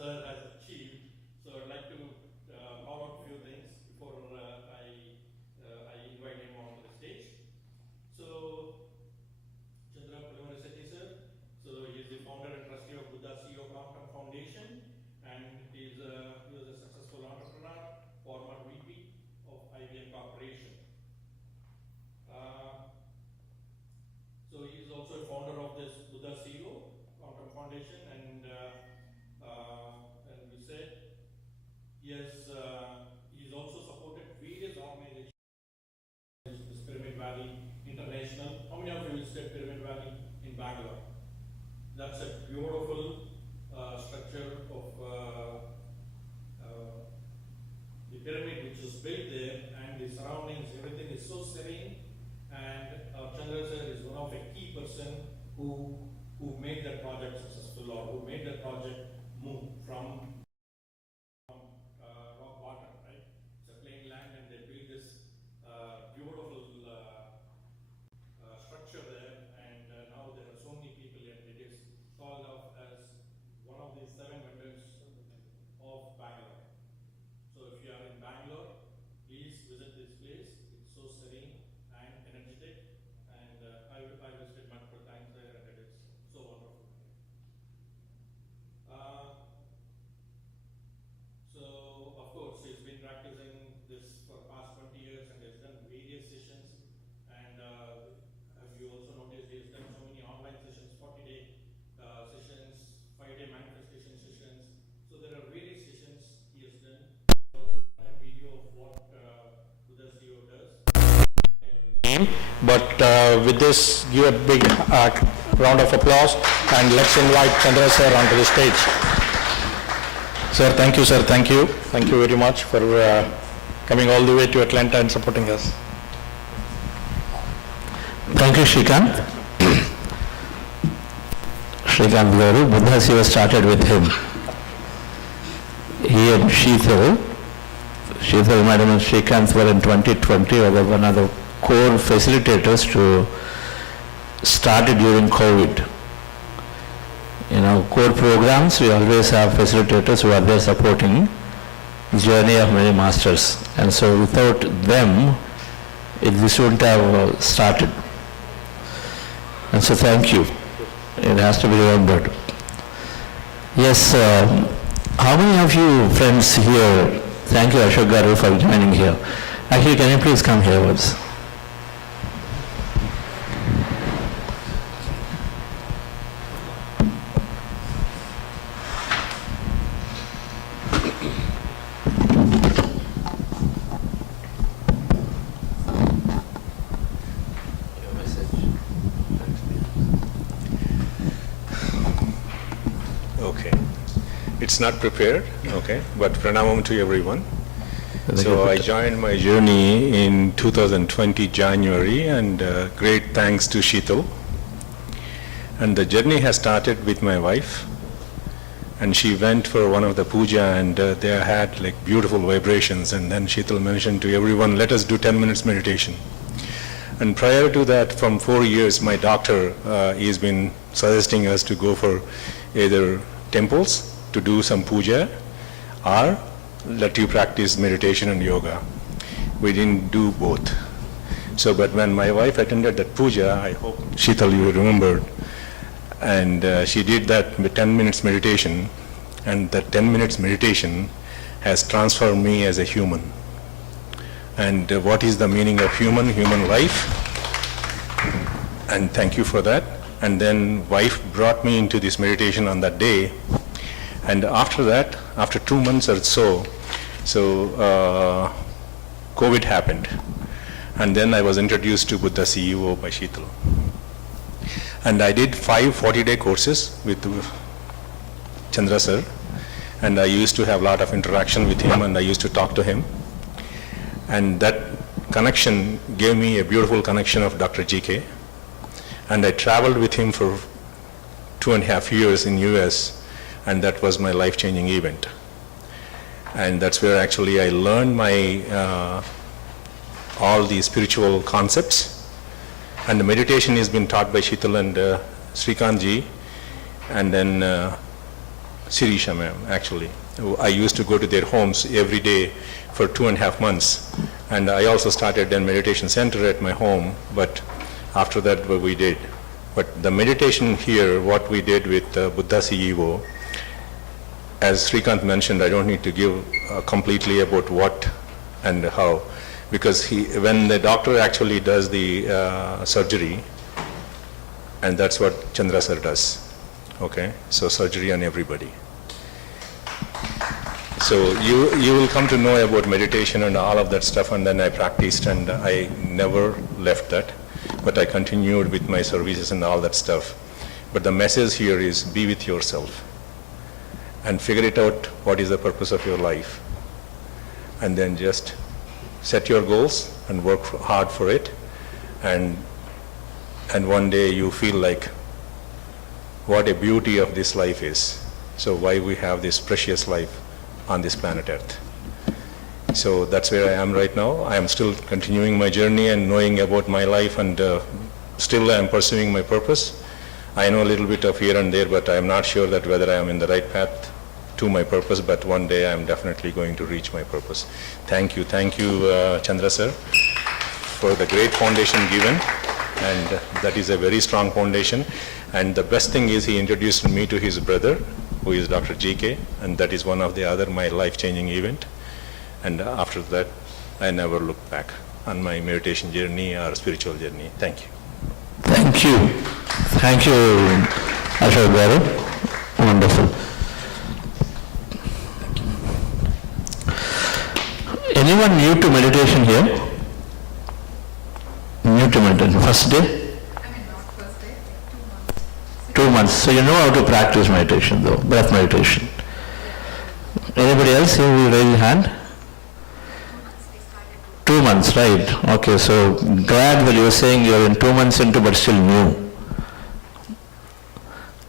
sir has achieved. So I'd like to call out a few things before I invite him onto the stage. So Chandra sir. So he is the founder and trustee of Buddha CEO Long-Term Foundation, and he was a successful entrepreneur, former VP of IBM Corporation. So he is also a founder of this Buddha CEO Long-Term Foundation, and we said he's also supported various organizations. This Pyramid Valley International. How many of you visited Pyramid Valley in Bangalore? That's a beautiful structure of the pyramid which is built there, and the surroundings, everything is so serene. And Chandra sir is one of a key person who made that project successful, or who made that project move from rock bottom, right? It's a plain land, and they built this beautiful structure there, and now there are so many people, and it is called out as one of the 7 wonders of Bangalore. So if you are in Bangalore, please visit this place. It's so serene and energetic, and I visited multiple times there, and it is so wonderful. So of course he's been practicing this for the past 20 years, and has done various sessions, and as you also noticed, he has done so many online sessions, 40-day sessions, 5-day manifestation sessions. So there are various sessions he has done. Also a video of what Buddha CEO does. But with this, give a big round of applause, and let's invite Chandra sir onto the stage. Sir, thank you, sir. Thank you. Thank you very much for coming all the way to Atlanta and supporting us. Thank you, Shrikant. Shrikant Garu, Buddha CEO started with him. He and Sheetal, Madam and Shrikant were in 2020 were one of the core facilitators to started during COVID. You know, core programs, we always have facilitators who are there supporting the journey of many masters. And so without them, this wouldn't have started. And so thank you. It has to be remembered. Yes, how many of you friends here, thank you Ashok Garu for joining here. Actually, can you please come here once? It's not prepared, okay, but pranamam to everyone. So I joined my journey in 2020 January, and great thanks to Sheetal. And the journey has started with my wife, and she went for one of the puja, and they had like beautiful vibrations, and then Sheetal mentioned to everyone, let us do 10 minutes meditation. And prior to that, from 4 years, my doctor he's been suggesting us to go for either temples to do some puja, or let you practice meditation and yoga. We didn't do both. So, but when my wife attended that puja, I hope Sheetal you remembered, and she did that 10 minutes meditation, and that 10 minutes meditation has transformed me as a human. And what is the meaning of human life? And thank you for that. And then wife brought me into this meditation on that day. And after that, after 2 months or so, COVID happened. And then I was introduced to Buddha CEO by Sheetal. And I did 5 40-day courses with Chandra sir. And I used to have a lot of interaction with him, and I used to talk to him. And that connection gave me a beautiful connection of Dr. GK. And I traveled with him for 2.5 years in US. And that was my life-changing event. And that's where actually I learned my all the spiritual concepts. And the meditation has been taught by Sheetal and Srikant ji. And then Sirisha ma'am, actually. I used to go to their homes every day for 2.5 months. And I also started a meditation center at my home, but after that what we did. But the meditation here, what we did with Buddha CEO, as Srikant mentioned, I don't need to give completely about what and how, because when the doctor actually does the surgery, and that's what Chandra sir does, okay? So surgery on everybody. So you will come to know about meditation and all of that stuff, and then I practiced and I never left that, but I continued with my services and all that stuff. But the message here is be with yourself and figure it out what is the purpose of your life, and then just set your goals and work hard for it, and one day you feel like what a beauty of this life is. So why we have this precious life on this planet Earth. So that's where I am right now. I am still continuing my journey and knowing about my life, and still I am pursuing my purpose. I know a little bit of here and there, but I am not sure that whether I am in the right path to my purpose, but one day I am definitely going to reach my purpose. Thank you, Chandra sir, for the great foundation given, and that is a very strong foundation. And the best thing is he introduced me to his brother, who is Dr. GK, and that is one of the other my life-changing event. And after that, I never looked back on my meditation journey or spiritual journey. Thank you. Thank you. Thank you, Ashok Garu. Wonderful. Anyone new to meditation here? New to meditation. First day? 2 months. So you know how to practice meditation though, breath meditation. Anybody else here will raise your hand? 2 months, right. Okay, so glad that you were saying you're in 2 months into but still new.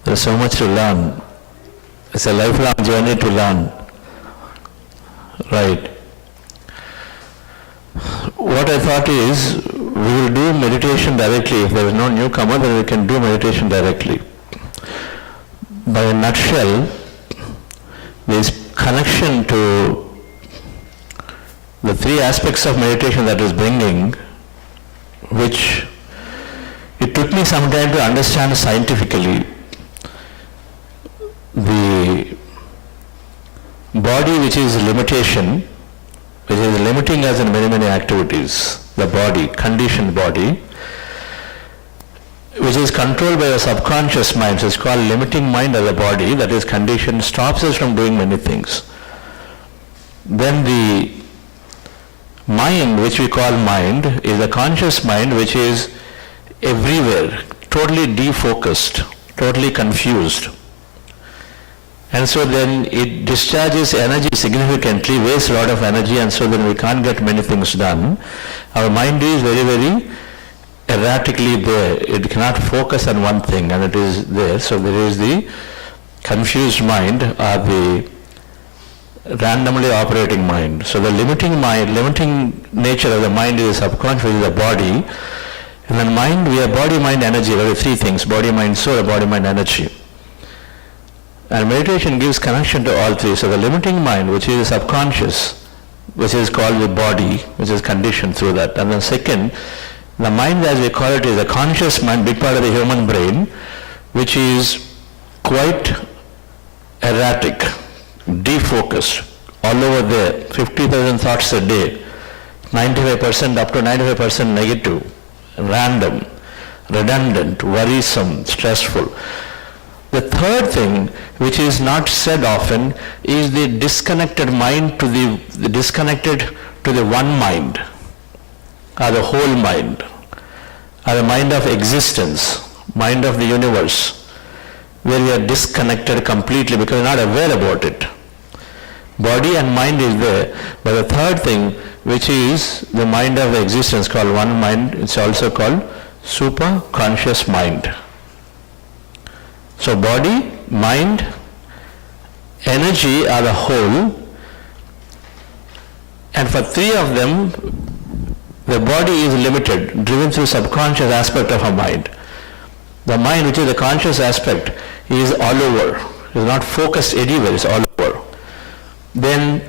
There's so much to learn. It's a lifelong journey to learn. Right. What I thought is, we will do meditation directly. If there is no newcomer, then we can do meditation directly. By a nutshell, this connection to the three aspects of meditation that is bringing, which it took me some time to understand scientifically. The body, which is limitation, which is limiting us in many, many activities, the body, conditioned body, which is controlled by the subconscious mind, so it's called limiting mind of the body, that is conditioned, stops us from doing many things. Then the mind, which we call mind, is the conscious mind, which is everywhere, totally defocused, totally confused. And so then it discharges energy significantly, wastes a lot of energy, and so then we can't get many things done. Our mind is very, very erratically there. It cannot focus on one thing, and it is there. So there is the confused mind, or the randomly operating mind. So the limiting mind, limiting nature of the mind is the subconscious, is the body. And then mind, we have body, mind, energy. There are three things: body, mind, soul, body, mind, energy. And meditation gives connection to all three. So the limiting mind, which is the subconscious, which is called the body, which is conditioned through that. And then second, the mind, as we call it, is a conscious mind, big part of the human brain, which is quite erratic, defocused, all over there, 50,000 thoughts a day, 95% up to 95% negative, random, redundant, worrisome, stressful. The third thing, which is not said often, is the disconnected mind to the disconnected to the one mind, or the whole mind, or the mind of existence, mind of the universe, where we are disconnected completely because we are not aware about it. Body and mind is there, but the third thing, which is the mind of the existence, called one mind, it's also called super-conscious mind. So body, mind, energy are the whole, and for three of them, the body is limited, driven through subconscious aspect of our mind. The mind, which is the conscious aspect, is all over, It's not focused anywhere, it's all over. Then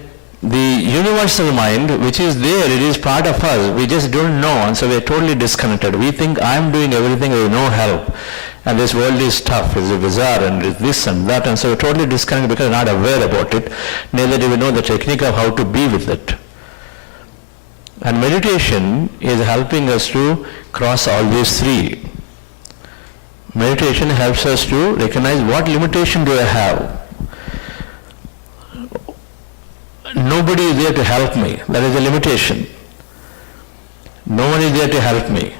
the universal mind, which is there, it is part of us, we just don't know, and so we are totally disconnected. We think I'm doing everything with no help, and this world is tough, it's bizarre, and it's this and that, and so we're totally disconnected because we're not aware about it, neither do we know the technique of how to be with it. And meditation is helping us to cross all these three. Meditation helps us to recognize what limitation do I have. Nobody is there to help me. That is a limitation. No one is there to help me.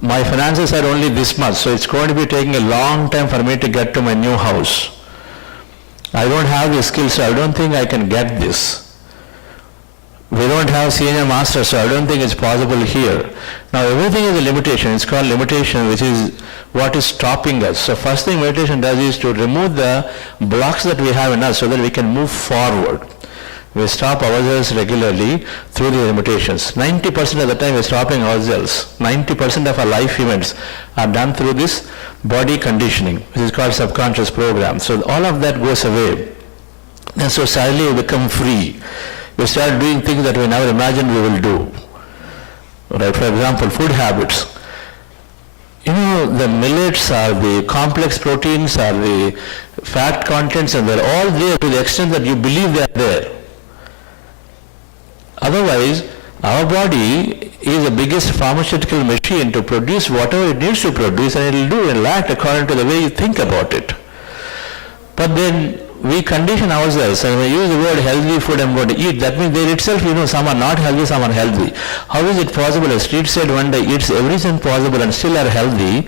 My finances are only this much, so it's going to be taking a long time for me to get to my new house. I don't have the skills, so I don't think I can get this. We don't have senior master, so I don't think it's possible here. Now everything is a limitation. It's called limitation, which is what is stopping us. So first thing meditation does is to remove the blocks that we have in us so that we can move forward. We stop ourselves regularly through the limitations. 90% of the time we're stopping ourselves. 90% of our life events are done through this body conditioning, which is called subconscious program. So all of that goes away. And so suddenly we become free. We start doing things that we never imagined we will do. Right? For example, food habits. You know, the millets are the complex proteins, are the fat contents, and they're all there to the extent that you believe they're there. Otherwise, our body is the biggest pharmaceutical machine to produce whatever it needs to produce, and it will do and act according to the way you think about it. But then we condition ourselves, and when we use the word healthy food I'm going to eat, that means there itself, you know, some are not healthy, some are healthy. How is it possible? A street said one day eats everything possible and still are healthy,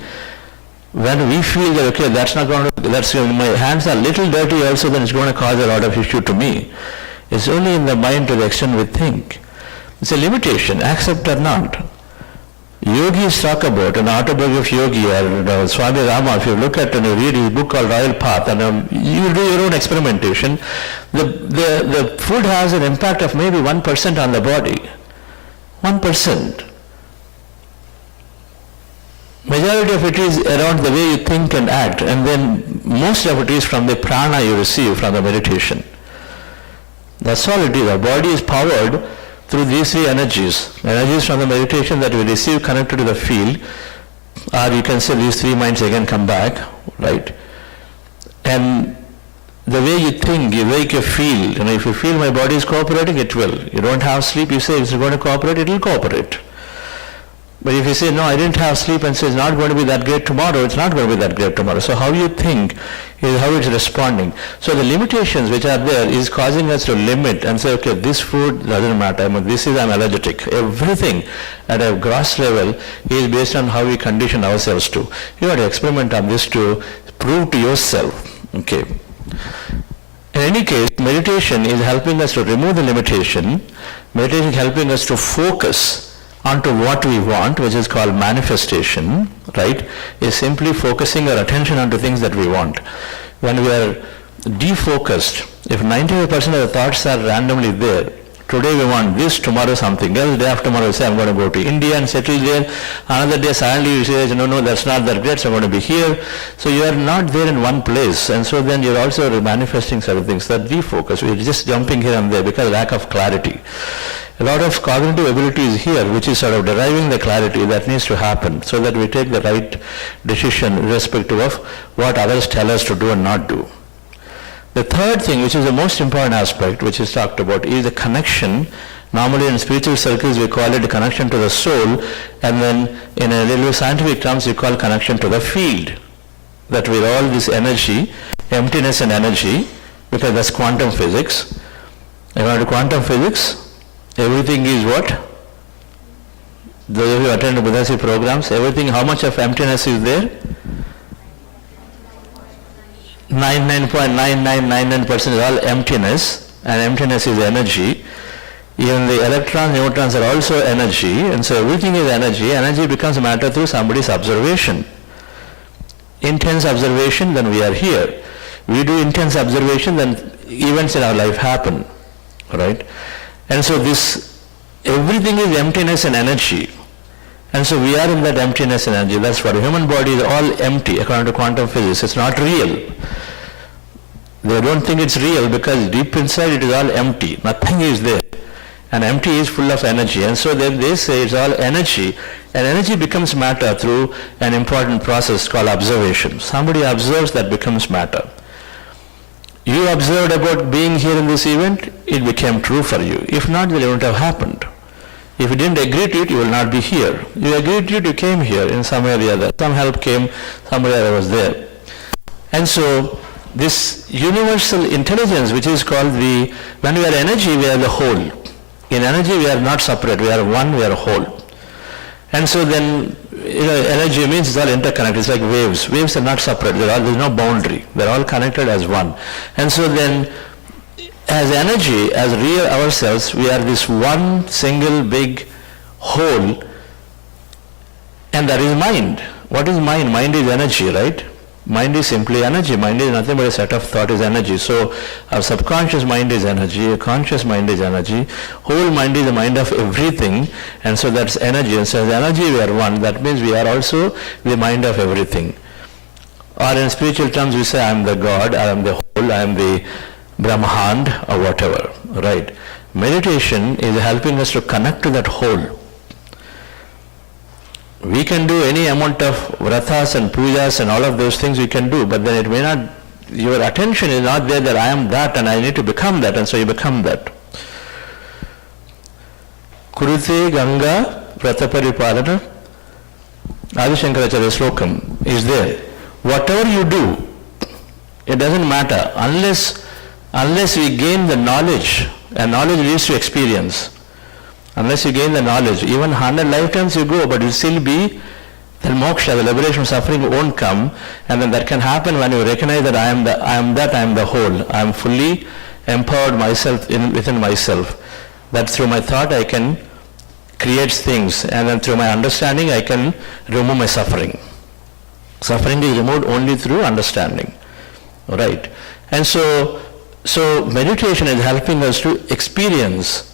when we feel that, okay, that's not going to, my hands are little dirty also, then it's going to cause a lot of issue to me. It's only in the mind to the extent we think. It's a limitation, accept or not. Yogis talk about an autobiography of Yogi or Swami Rama. If you look at and you read his book called Royal Path, and you do your own experimentation, the food has an impact of maybe 1% on the body. 1%. Majority of it is around the way you think and act, and then most of it is from the prana you receive from the meditation. That's all it is. Our body is powered through these three energies. Energies from the meditation that we receive connected to the field, or you can say these three minds again come back, right? And the way you think, the way you feel, you know, if you feel my body is cooperating, it will. You don't have sleep, you say it's going to cooperate, it will cooperate. But if you say, no, I didn't have sleep, and say it's not going to be that great tomorrow, it's not going to be that great tomorrow. So how you think is how it's responding. So the limitations which are there is causing us to limit and say, okay, this food doesn't matter, I'm allergic. Everything at a gross level is based on how we condition ourselves to. You have to experiment on this to prove to yourself. Okay. In any case, meditation is helping us to remove the limitation. Meditation is helping us to focus onto what we want, which is called manifestation, right? Is simply focusing our attention onto things that we want. When we are defocused, if 95% of the thoughts are randomly there, today we want this, tomorrow something else, day after tomorrow we say I'm going to go to India and settle there, another day suddenly you say, no, that's not that great, so I'm going to be here. So you are not there in one place, and so then you're also manifesting certain things. That defocus, we're just jumping here and there because of lack of clarity. A lot of cognitive ability is here, which is sort of deriving the clarity that needs to happen so that we take the right decision irrespective of what others tell us to do and not do. The third thing, which is the most important aspect, which is talked about, is the connection. Normally in spiritual circles we call it a connection to the soul, and then in a little scientific terms we call connection to the field. That we're all this energy, emptiness and energy, because that's quantum physics. According to quantum physics, everything is what? Those of you who attend the Buddhist programs, everything, how much of emptiness is there? 99.9999% is all emptiness, and emptiness is energy. Even the electrons, neutrons are also energy, and so everything is energy. Energy becomes matter through somebody's observation. Intense observation, then we are here. We do intense observation, then events in our life happen, right? And so everything is emptiness and energy. And so we are in that emptiness and energy. That's what the human body is all empty according to quantum physics. It's not real. They don't think it's real because deep inside it is all empty. Nothing is there. And empty is full of energy. And so then they say it's all energy. And energy becomes matter through an important process called observation. Somebody observes, that becomes matter. You observed about being here in this event, it became true for you. If not, then it wouldn't have happened. If you didn't agree to it, you will not be here. You agreed to it, you came here in some way or the other. Some help came, somebody else was there. And so this universal intelligence, which is called when we are energy, we are the whole. In energy, we are not separate. We are one, we are whole. And so then, energy means it's all interconnected. It's like waves. Waves are not separate. There's no boundary. They're all connected as one. And so then, as energy, as real ourselves, we are this one single big whole. And that is mind. What is mind? Mind is energy, right? Mind is simply energy. Mind is nothing but a set of thought is energy. So our subconscious mind is energy, a conscious mind is energy, whole mind is the mind of everything, and so that's energy. And so as energy we are one, that means we are also the mind of everything. Or in spiritual terms we say I am the God, I am the whole, I am the Brahmand or whatever, right? Meditation is helping us to connect to that whole. We can do any amount of vratas and pujas and all of those things we can do, but then it may not, your attention is not there that I am that and I need to become that, and so you become that. Kurute Ganga Prataparipadana, Adi Shankaracharya slokam is there. Whatever you do, it doesn't matter unless we gain the knowledge, and knowledge leads to experience. Unless you gain the knowledge, even 100 lifetimes you go, but you still be, then moksha, the liberation of suffering won't come, and then that can happen when you recognize that I am the whole. I am fully empowered myself within myself. That through my thought I can create things, and then through my understanding I can remove my suffering. Suffering is removed only through understanding, right? And so meditation is helping us to experience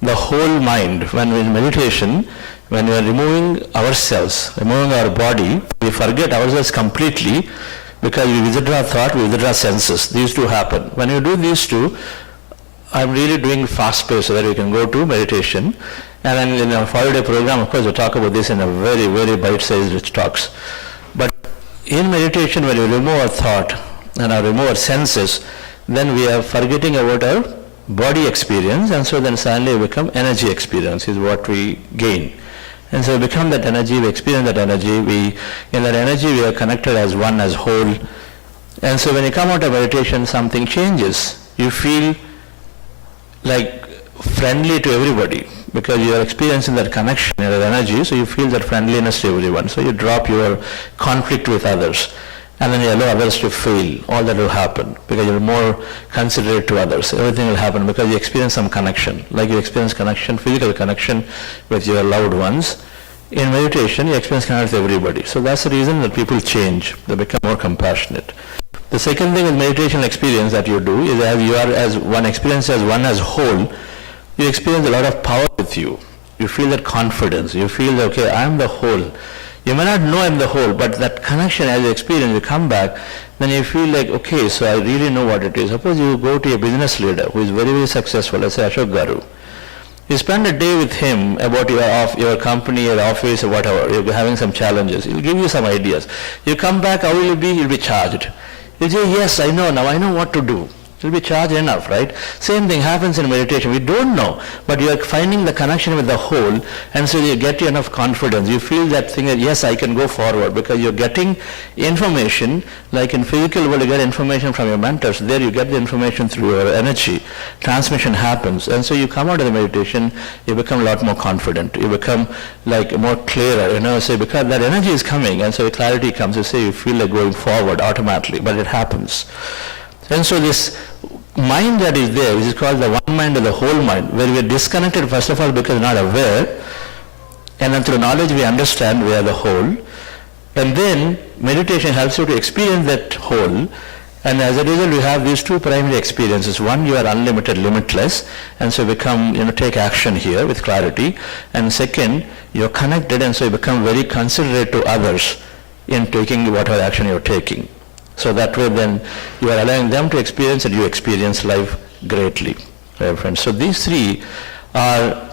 the whole mind. When we in meditation, when we are removing ourselves, removing our body, we forget ourselves completely because we withdraw thought, we withdraw senses. These two happen. When you do these two, I'm really doing fast pace so that you can go to meditation. And then in a 5-day program, of course, we'll talk about this in a very, very bite-sized rich talks. But in meditation, when we remove our thought and remove our senses, then we are forgetting about our body experience, and so then suddenly we become energy experience is what we gain. And so we become that energy, we experience that energy, in that energy we are connected as one, as whole. And so when you come out of meditation, something changes. You feel like friendly to everybody because you are experiencing that connection, that energy, so you feel that friendliness to everyone. So you drop your conflict with others. And then you allow others to fail. All that will happen because you're more considerate to others. Everything will happen because you experience some connection. Like you experience connection, physical connection with your loved ones. In meditation, you experience connection with everybody. So that's the reason that people change. They become more compassionate. The second thing is meditation experience that you do is as you are as one experience as one as whole, you experience a lot of power with you. You feel that confidence. You feel that, okay, I am the whole. You may not know I'm the whole, but that connection as you experience, you come back, then you feel like, okay, so I really know what it is. Suppose you go to a business leader who is very, very successful, let's say Ashok Garu. You spend a day with him about your company, your office, or whatever. You'll be having some challenges. He'll give you some ideas. You come back, how will you be? You'll be charged. You say, yes, I know, now I know what to do. You'll be charged enough, right? Same thing happens in meditation. We don't know, but you are finding the connection with the whole, and so you get enough confidence. You feel that thing that, yes, I can go forward, because you're getting information, like in physical world, you get information from your mentors. There you get the information through your energy. Transmission happens, and so you come out of the meditation, you become a lot more confident. You become like more clearer, so because that energy is coming, and so the clarity comes, you feel like going forward automatically, but it happens. And so this mind that is there, which is called the one mind or the whole mind, where we are disconnected first of all because we are not aware, and then through knowledge we understand we are the whole, and then meditation helps you to experience that whole, and as a result you have these two primary experiences. One, you are unlimited, limitless, and so become, take action here with clarity, and second, you are connected, and so you become very considerate to others in taking whatever action you are taking. So that way then you are allowing them to experience and you experience life greatly, friends. So these three are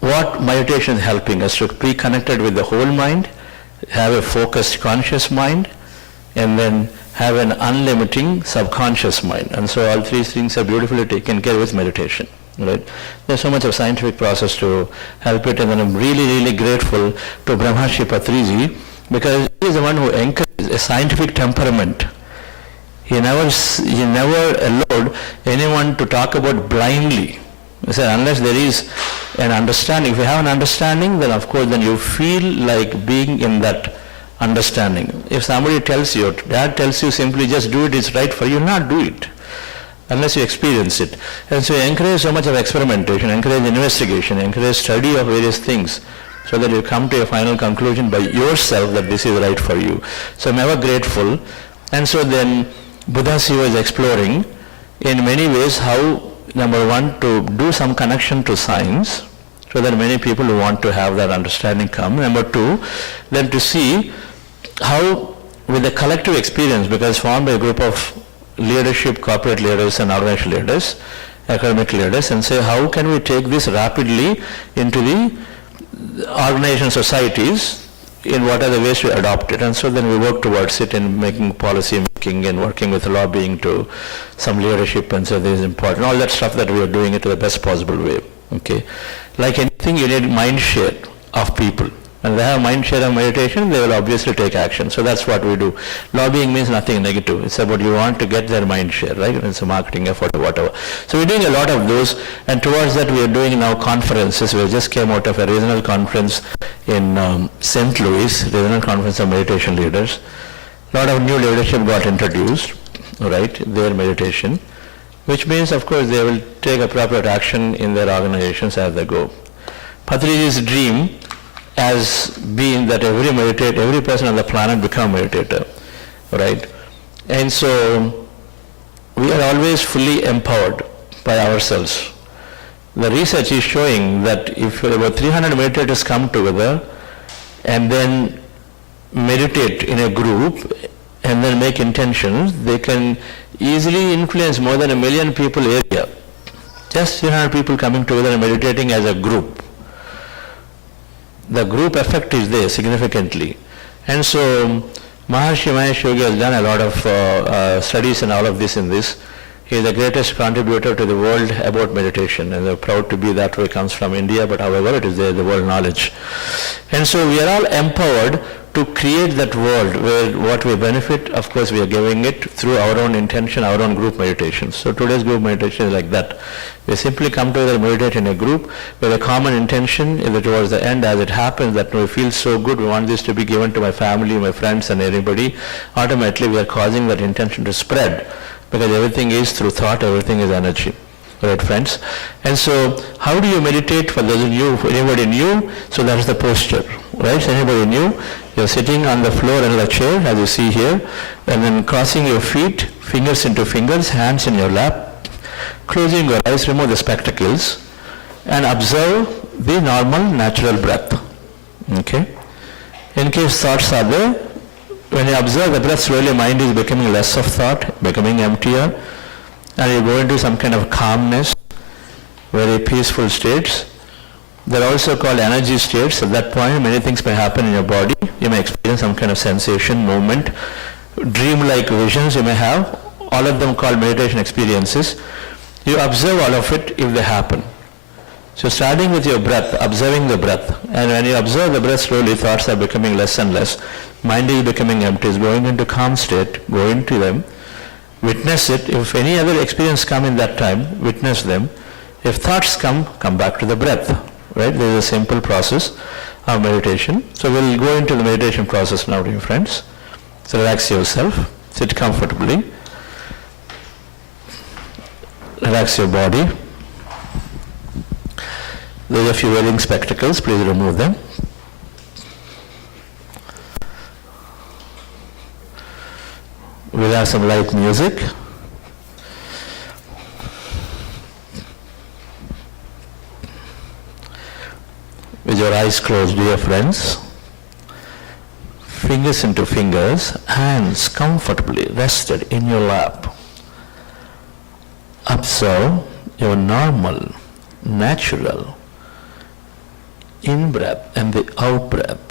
what meditation is helping us to be connected with the whole mind, have a focused conscious mind, and then have an unlimiting subconscious mind. And so all three things are beautifully taken care with meditation. Right? There's so much of scientific process to help it, and then I'm really, really grateful to Brahmarshi Patriji, because he is the one who encourages a scientific temperament. He never allowed anyone to talk about blindly. He said, unless there is an understanding, if you have an understanding, then of course then you feel like being in that understanding. If somebody tells you, dad tells you simply just do it, it's right for you, not do it unless you experience it. And so encourage so much of experimentation, encourage investigation, encourage study of various things, so that you come to a final conclusion by yourself that this is right for you. So I'm ever grateful. And so then Buddha Shiva is exploring in many ways how, number one, to do some connection to science, so that many people who want to have that understanding come. Number two, then to see how with the collective experience, because formed by a group of leadership, corporate leaders and organizational leaders, academic leaders, and say how can we take this rapidly into the organization societies, in what are the ways to adopt it. And so then we work towards it in making policy making and working with lobbying to some leadership, and so this is important. All that stuff that we are doing it to the best possible way. Okay. Like anything, you need mind share of people. And they have mind share of meditation, they will obviously take action. So that's what we do. Lobbying means nothing negative. It's about you want to get their mind share, right? It's a marketing effort or whatever. So we're doing a lot of those, and towards that we are doing now conferences. We just came out of a regional conference in St. Louis, regional conference of meditation leaders. A lot of new leadership got introduced, right, their meditation, which means of course they will take appropriate action in their organizations as they go. Patriji's dream has been that every person on the planet become a meditator, right? And so we are always fully empowered by ourselves. The research is showing that if about 300 meditators come together and then meditate in a group and then make intentions, they can easily influence more than 1 million people area. Just 300 people coming together and meditating as a group. The group effect is there significantly. And so Maharshi Mahesh Yogi has done a lot of studies and all of this in this. He is the greatest contributor to the world about meditation, and we're proud to be that way. Comes from India, but however it is there, the world knowledge. And so we are all empowered to create that world where what we benefit, of course we are giving it through our own intention, our own group meditation. So today's group meditation is like that. We simply come together and meditate in a group with a common intention that towards the end, as it happens, that we feel so good, we want this to be given to my family, my friends and everybody. Automatically we are causing that intention to spread, because everything is through thought, everything is energy. Right, friends? And so how do you meditate? For those of you, for anybody new, so that is the posture, right? So anybody new, you're sitting on the floor in a chair, as you see here, and then crossing your feet, fingers into fingers, hands in your lap, closing your eyes, remove the spectacles, and observe the normal, natural breath. Okay? In case thoughts are there, when you observe the breath, slowly mind is becoming less of thought, becoming emptier, and you go into some kind of calmness, very peaceful states. They're also called energy states. At that point, many things may happen in your body. You may experience some kind of sensation, movement, dream-like visions you may have, all of them called meditation experiences. You observe all of it if they happen. So starting with your breath, observing the breath, and when you observe the breath, slowly thoughts are becoming less and less. Mind is becoming empty, is going into calm state, go into them, witness it. If any other experience come in that time, witness them. If thoughts come back to the breath, right? There is a simple process of meditation. So we'll go into the meditation process now, dear friends. So relax yourself, sit comfortably, relax your body. Those of you wearing spectacles, please remove them. We'll have some light music. With your eyes closed, dear friends, fingers into fingers, hands comfortably rested in your lap. Observe your normal, natural in-breath and the out-breath.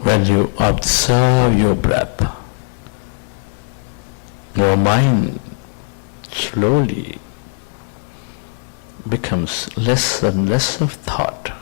When you observe your breath, your mind slowly becomes less and less of thought.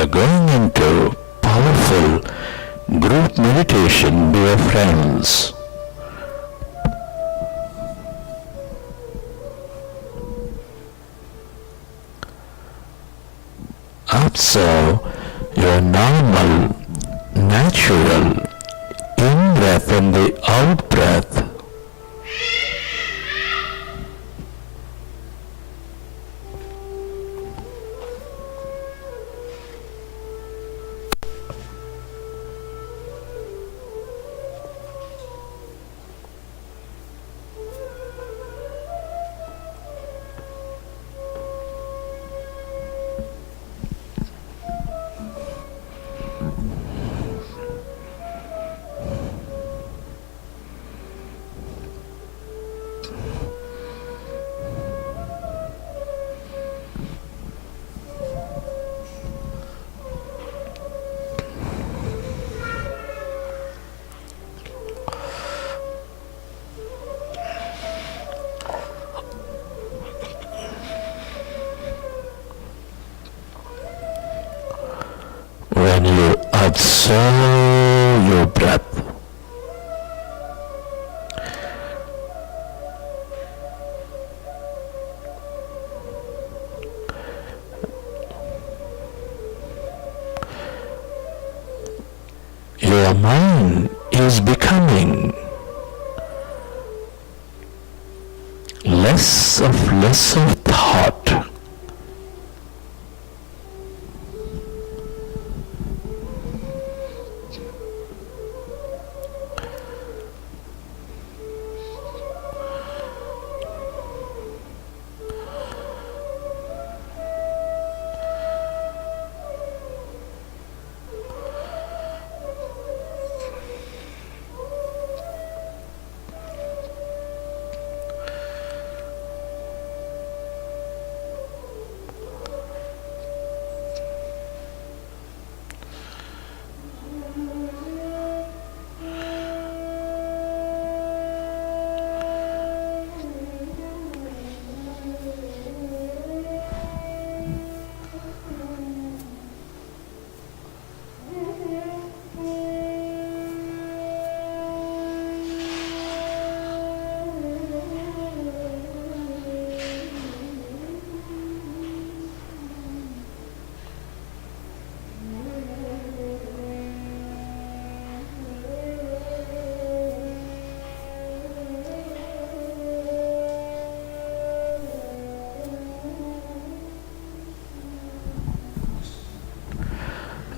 are going into powerful group meditation, dear friends. Observe your normal, natural in-breath and the out-breath. When you observe your breath, your mind is becoming less of thought.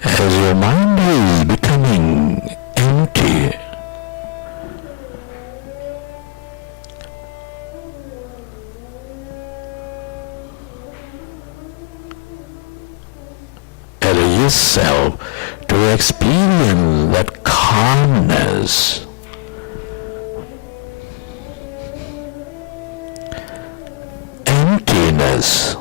As your mind is becoming empty, allow yourself to experience that calmness, emptiness.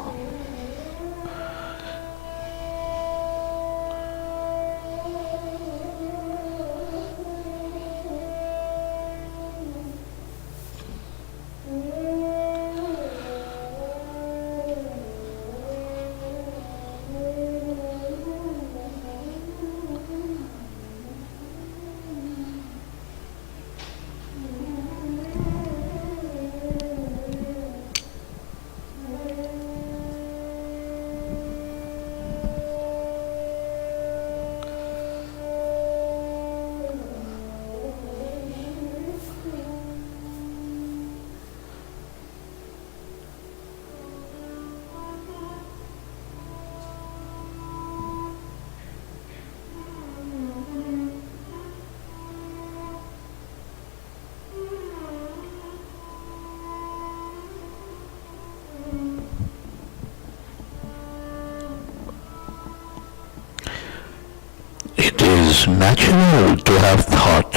It is natural to have thought.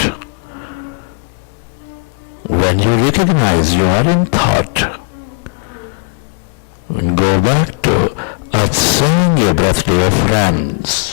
When you recognize you are in thought, go back to observing your breath, dear friends.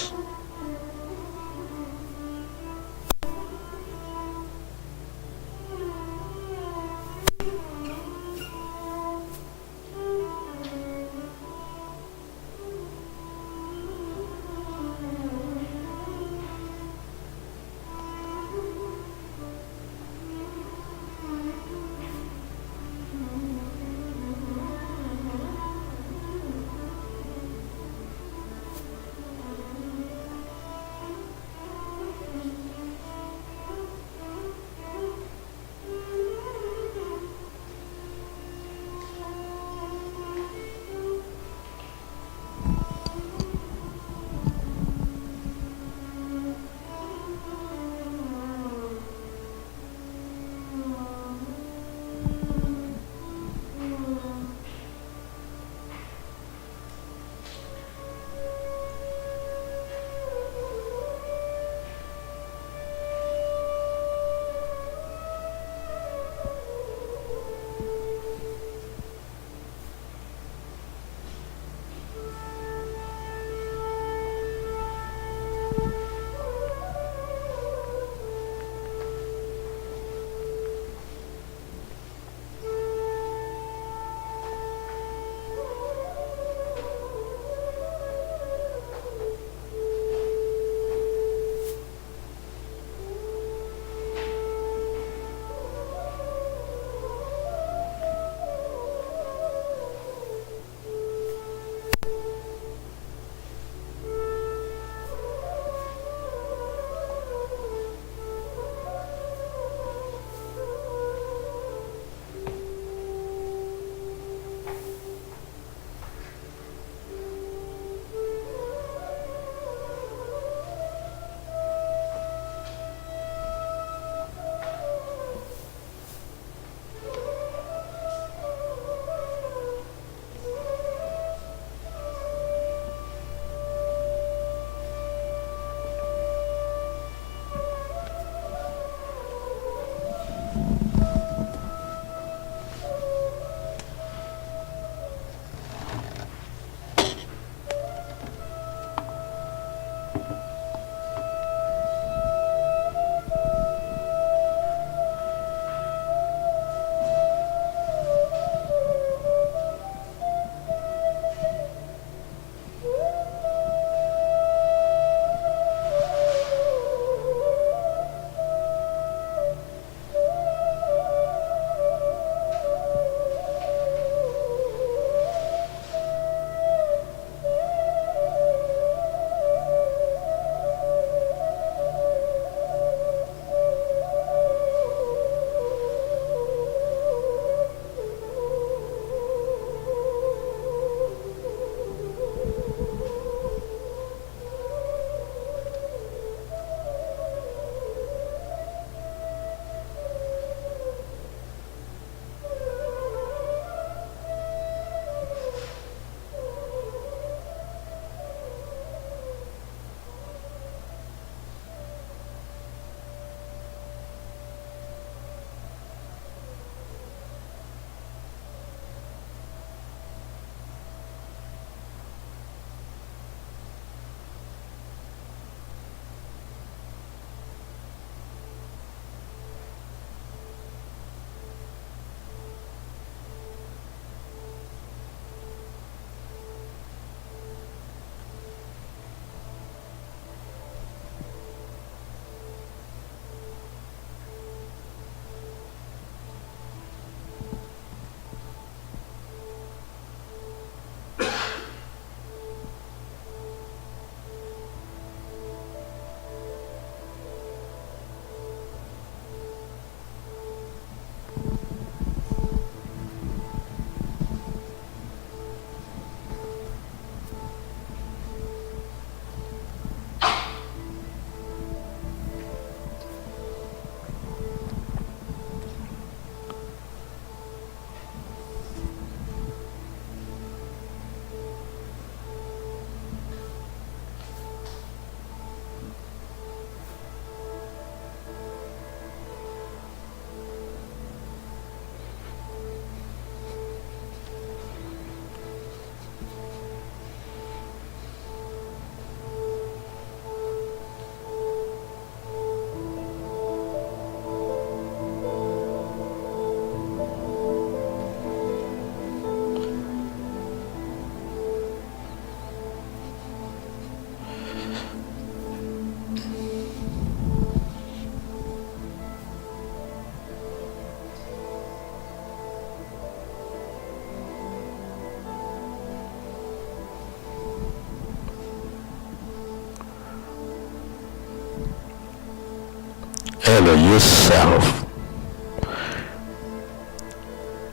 allow yourself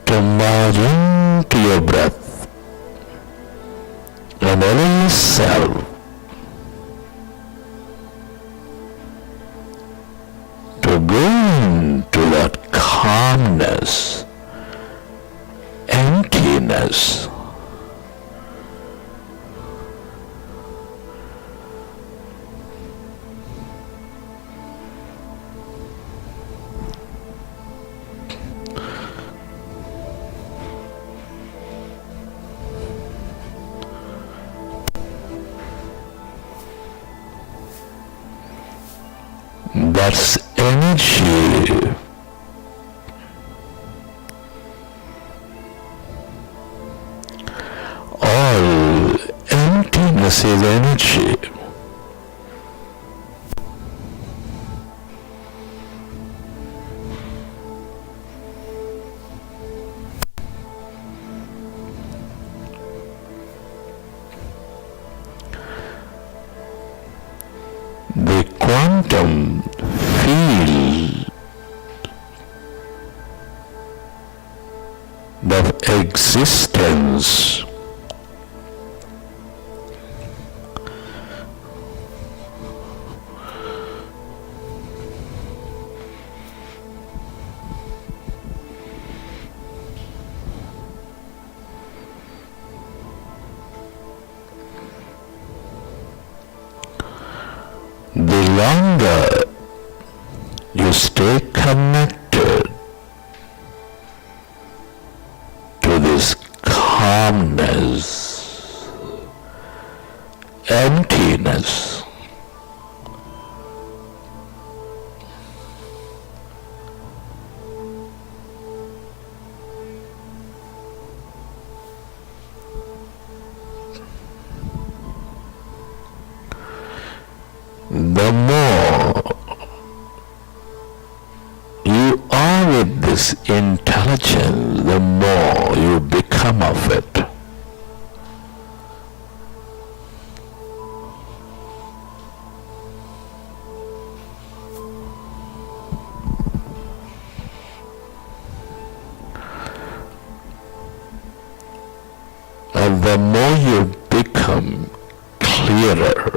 to merge into your breath and allow yourself to go into that calmness, emptiness. That's energy. All emptiness is energy. The quantum field of existence the longer you stay connected to this calmness, emptiness, the more you are with this intelligence, the more you become of it. And the more you become clearer,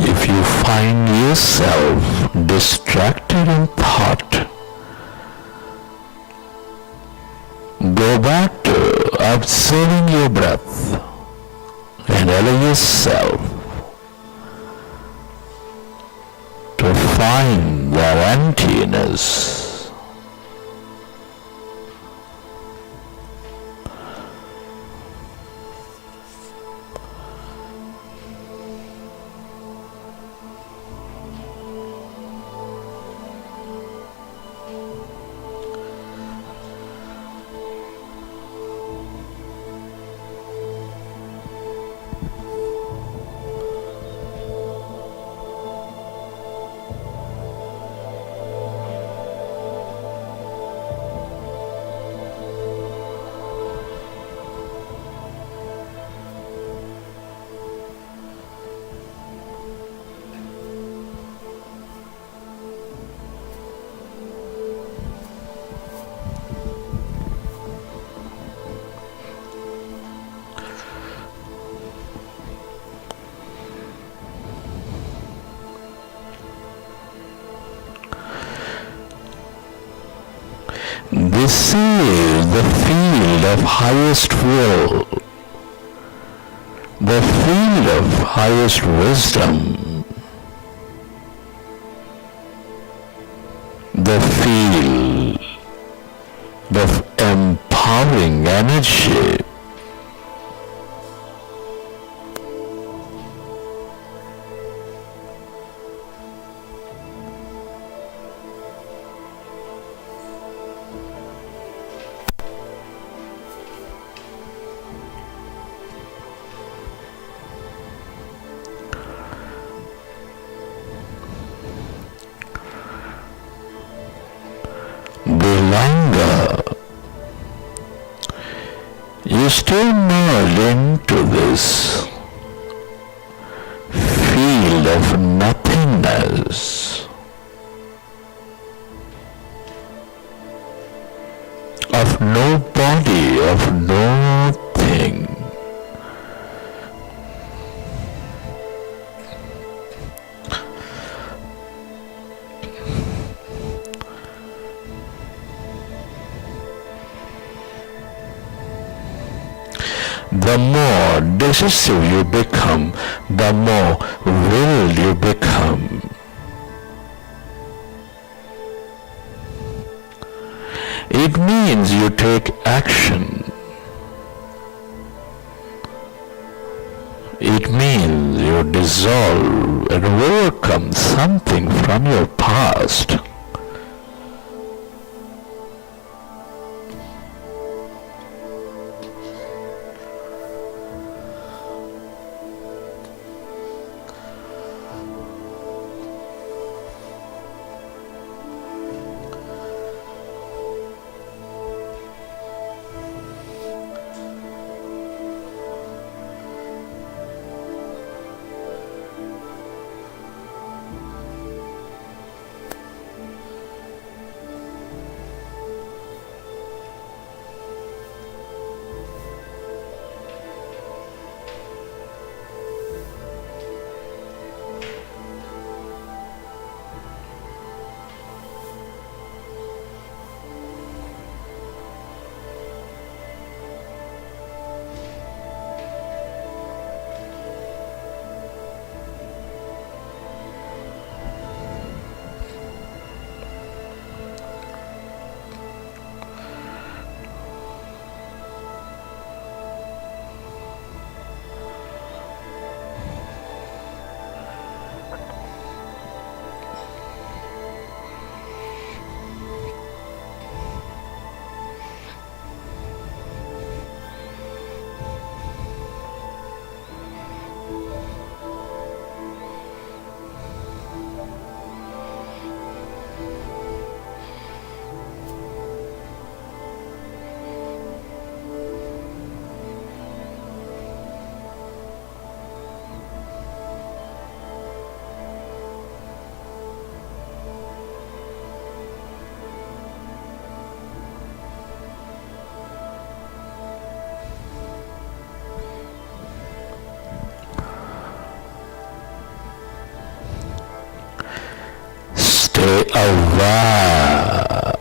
if you find yourself distracted in thought, go back to observing your breath and allow yourself to find that emptiness, This is the field of highest will, the field of highest wisdom, the field of empowering energy. The longer you stay merged into this field of nothingness, of no body, of nothing, the more decisive you become, the more willed you become. It means you take action. It means you dissolve and overcome something from your past. Stay aware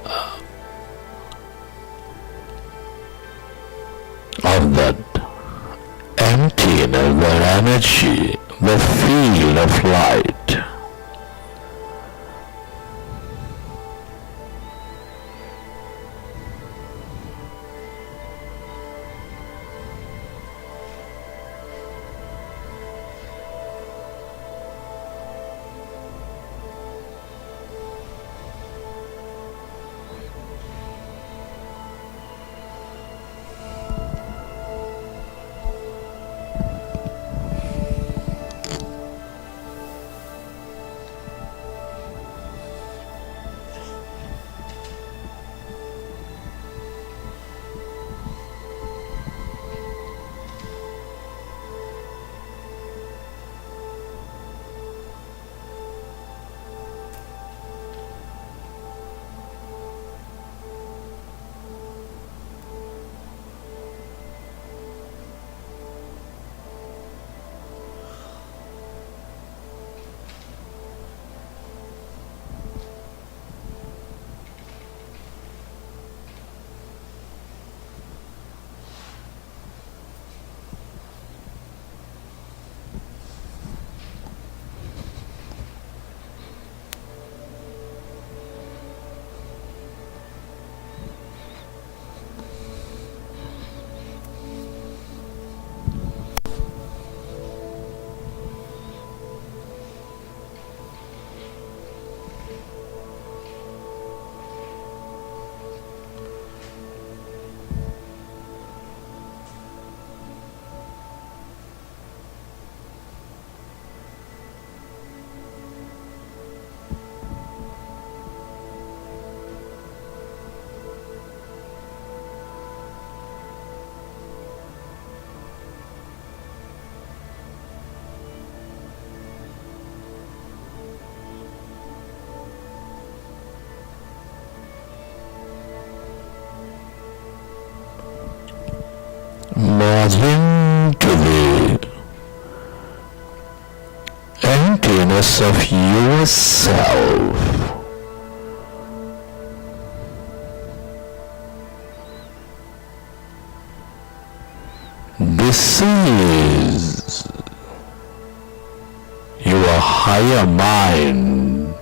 of that emptiness, that energy, the field of light. charging to the emptiness of yourself. This is your higher mind.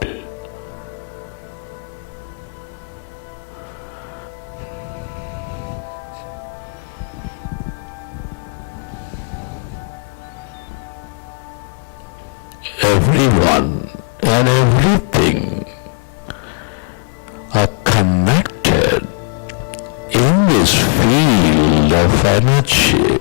Everyone and everything are connected in this field of energy.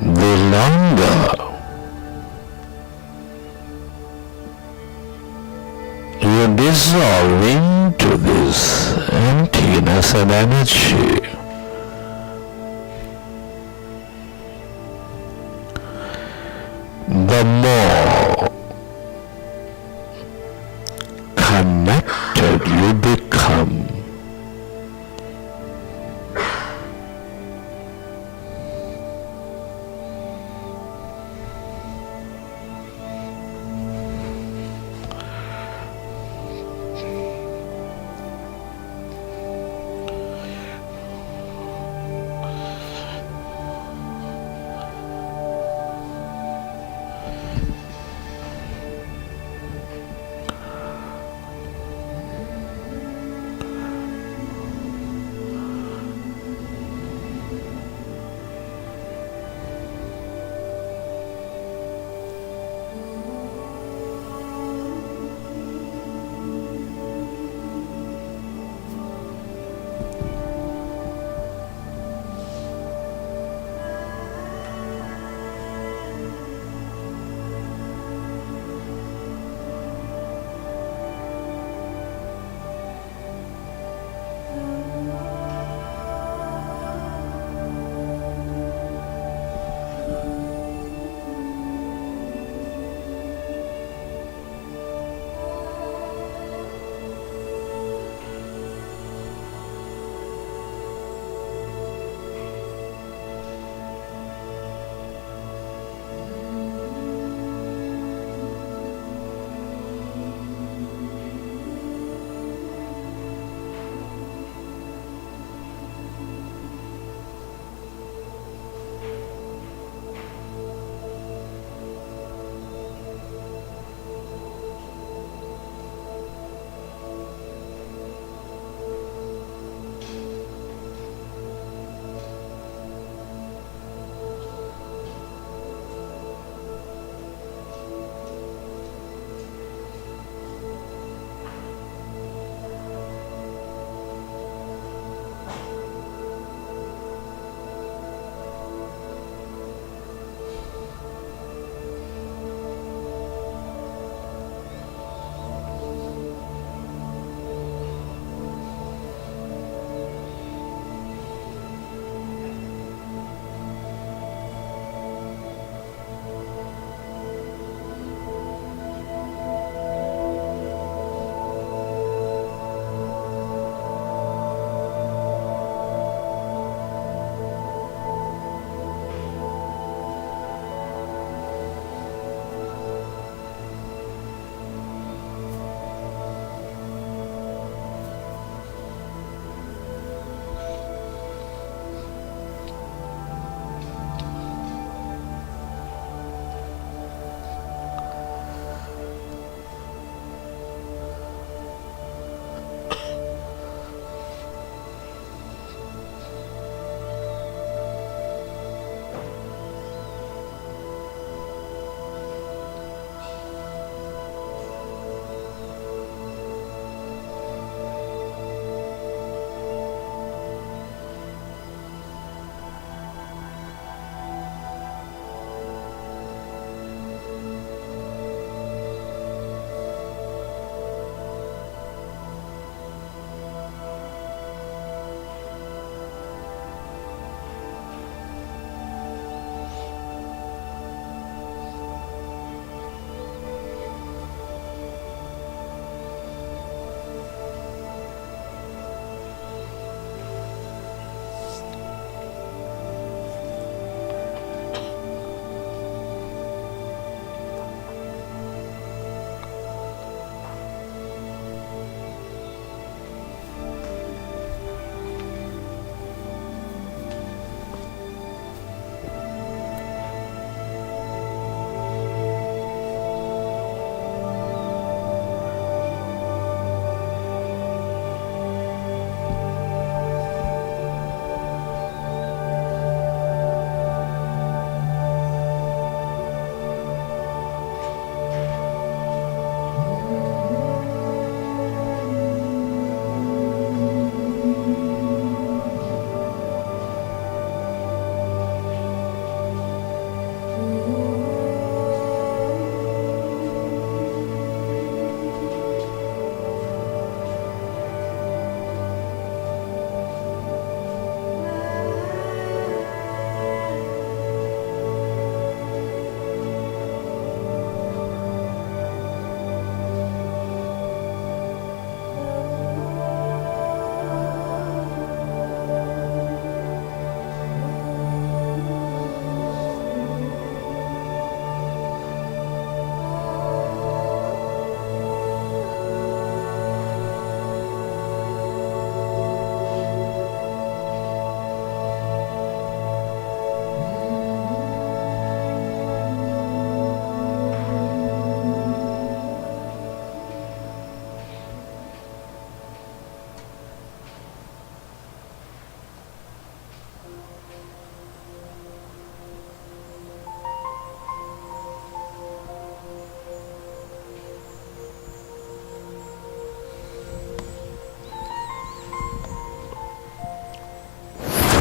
The longer you dissolve into this emptiness and energy, the more connected you become.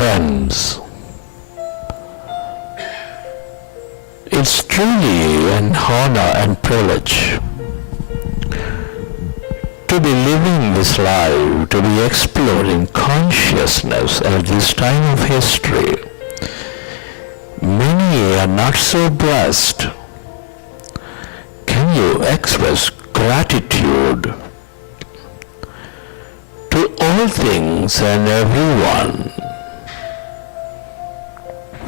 friends. It's truly an honor and privilege to be living this life, to be exploring consciousness at this time of history. Many are not so blessed. Can you express gratitude to all things and everyone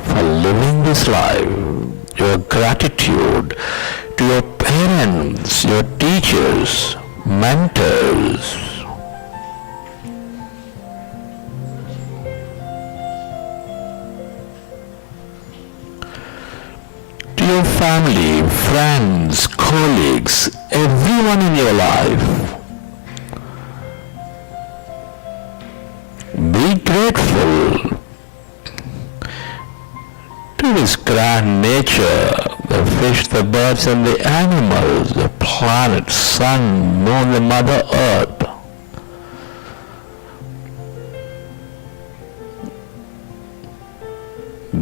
for living this life? Your gratitude to your parents, your teachers, mentors, to your family, friends, colleagues, everyone in your life. Be grateful to this grand nature, the fish, the birds and the animals, the planet, sun, moon, the Mother Earth.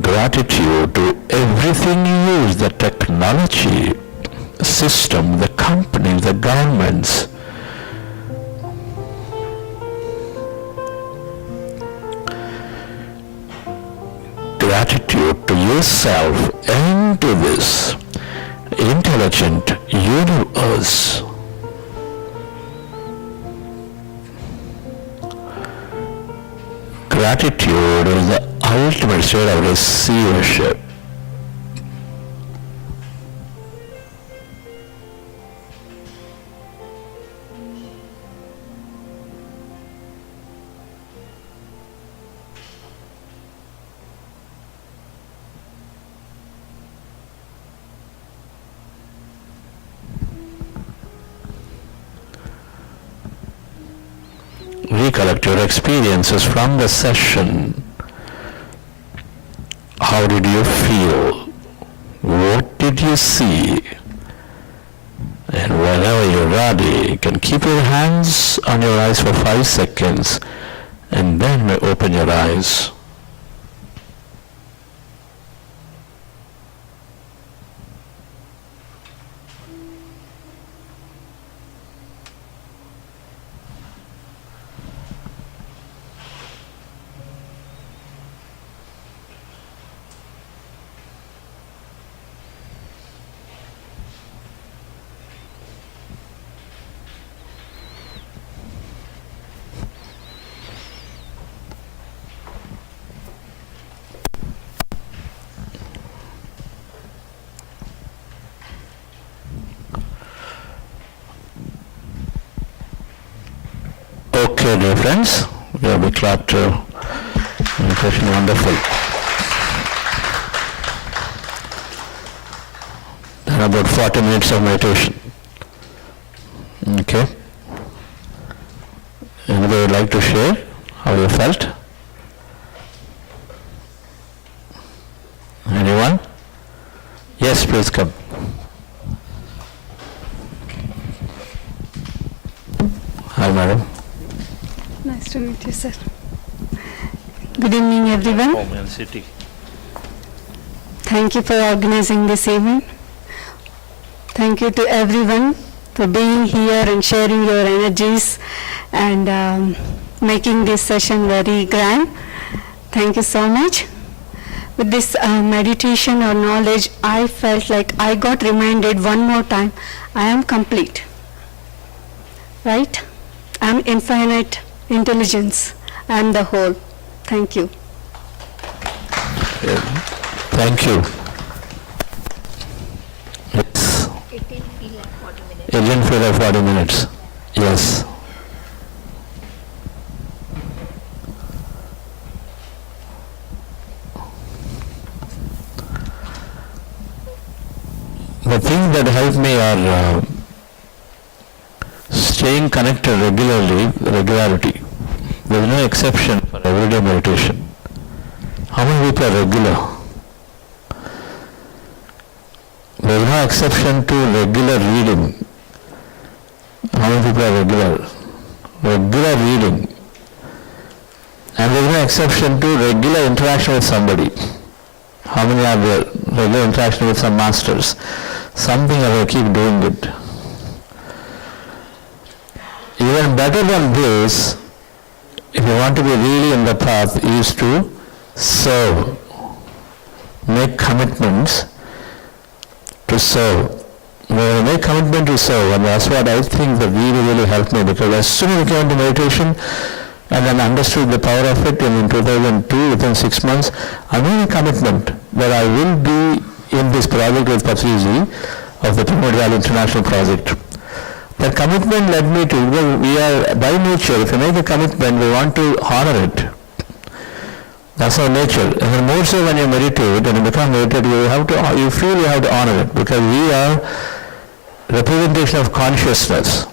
Gratitude to everything you use, the technology, system, the companies, the governments. Gratitude to yourself and to this intelligent universe. Gratitude is the ultimate state of receivership. Recollect your experiences from the session. How did you feel? What did you see? And whenever you're ready, you can keep your hands on your eyes for 5 seconds and then may open your eyes. Okay, dear friends, we have a clap to meditation. Wonderful. Then about 40 minutes of meditation. Okay. Anybody would like to share how you felt? Anyone? Yes, please come. Hi, madam. Nice to meet you, sir. Good evening, everyone. Homeland City. Thank you for organizing this event. Thank you to everyone for being here and sharing your energies and making this session very grand. Thank you so much. With this meditation or knowledge, I felt like I got reminded one more time, I am complete. Right? I am infinite intelligence. I am the whole. Thank you. Thank you. Yes. It didn't feel like 40 minutes. It didn't feel like 40 minutes. Yes. The things that help me are staying connected regularity. There is no exception for everyday meditation. How many people are regular? There is no exception to regular reading. How many people are regular? Regular reading. And there is no exception to regular interaction with somebody. How many are there? Regular interaction with some masters. Something I will keep doing it. Even better than this, if you want to be really in the path, is to serve. Make commitments to serve. When I make commitment to serve, and that's what I think that really helped me, because as soon as I came into meditation and then understood the power of it, in 2002, within 6 months, I made a commitment that I will be in this project with Patriji of the Pyramid Valley International Project. That commitment led me to, well, we are by nature, if you make a commitment, we want to honor it. That's our nature. And then more so when you meditate and you become meditative, you feel you have to honor it, because we are representation of consciousness.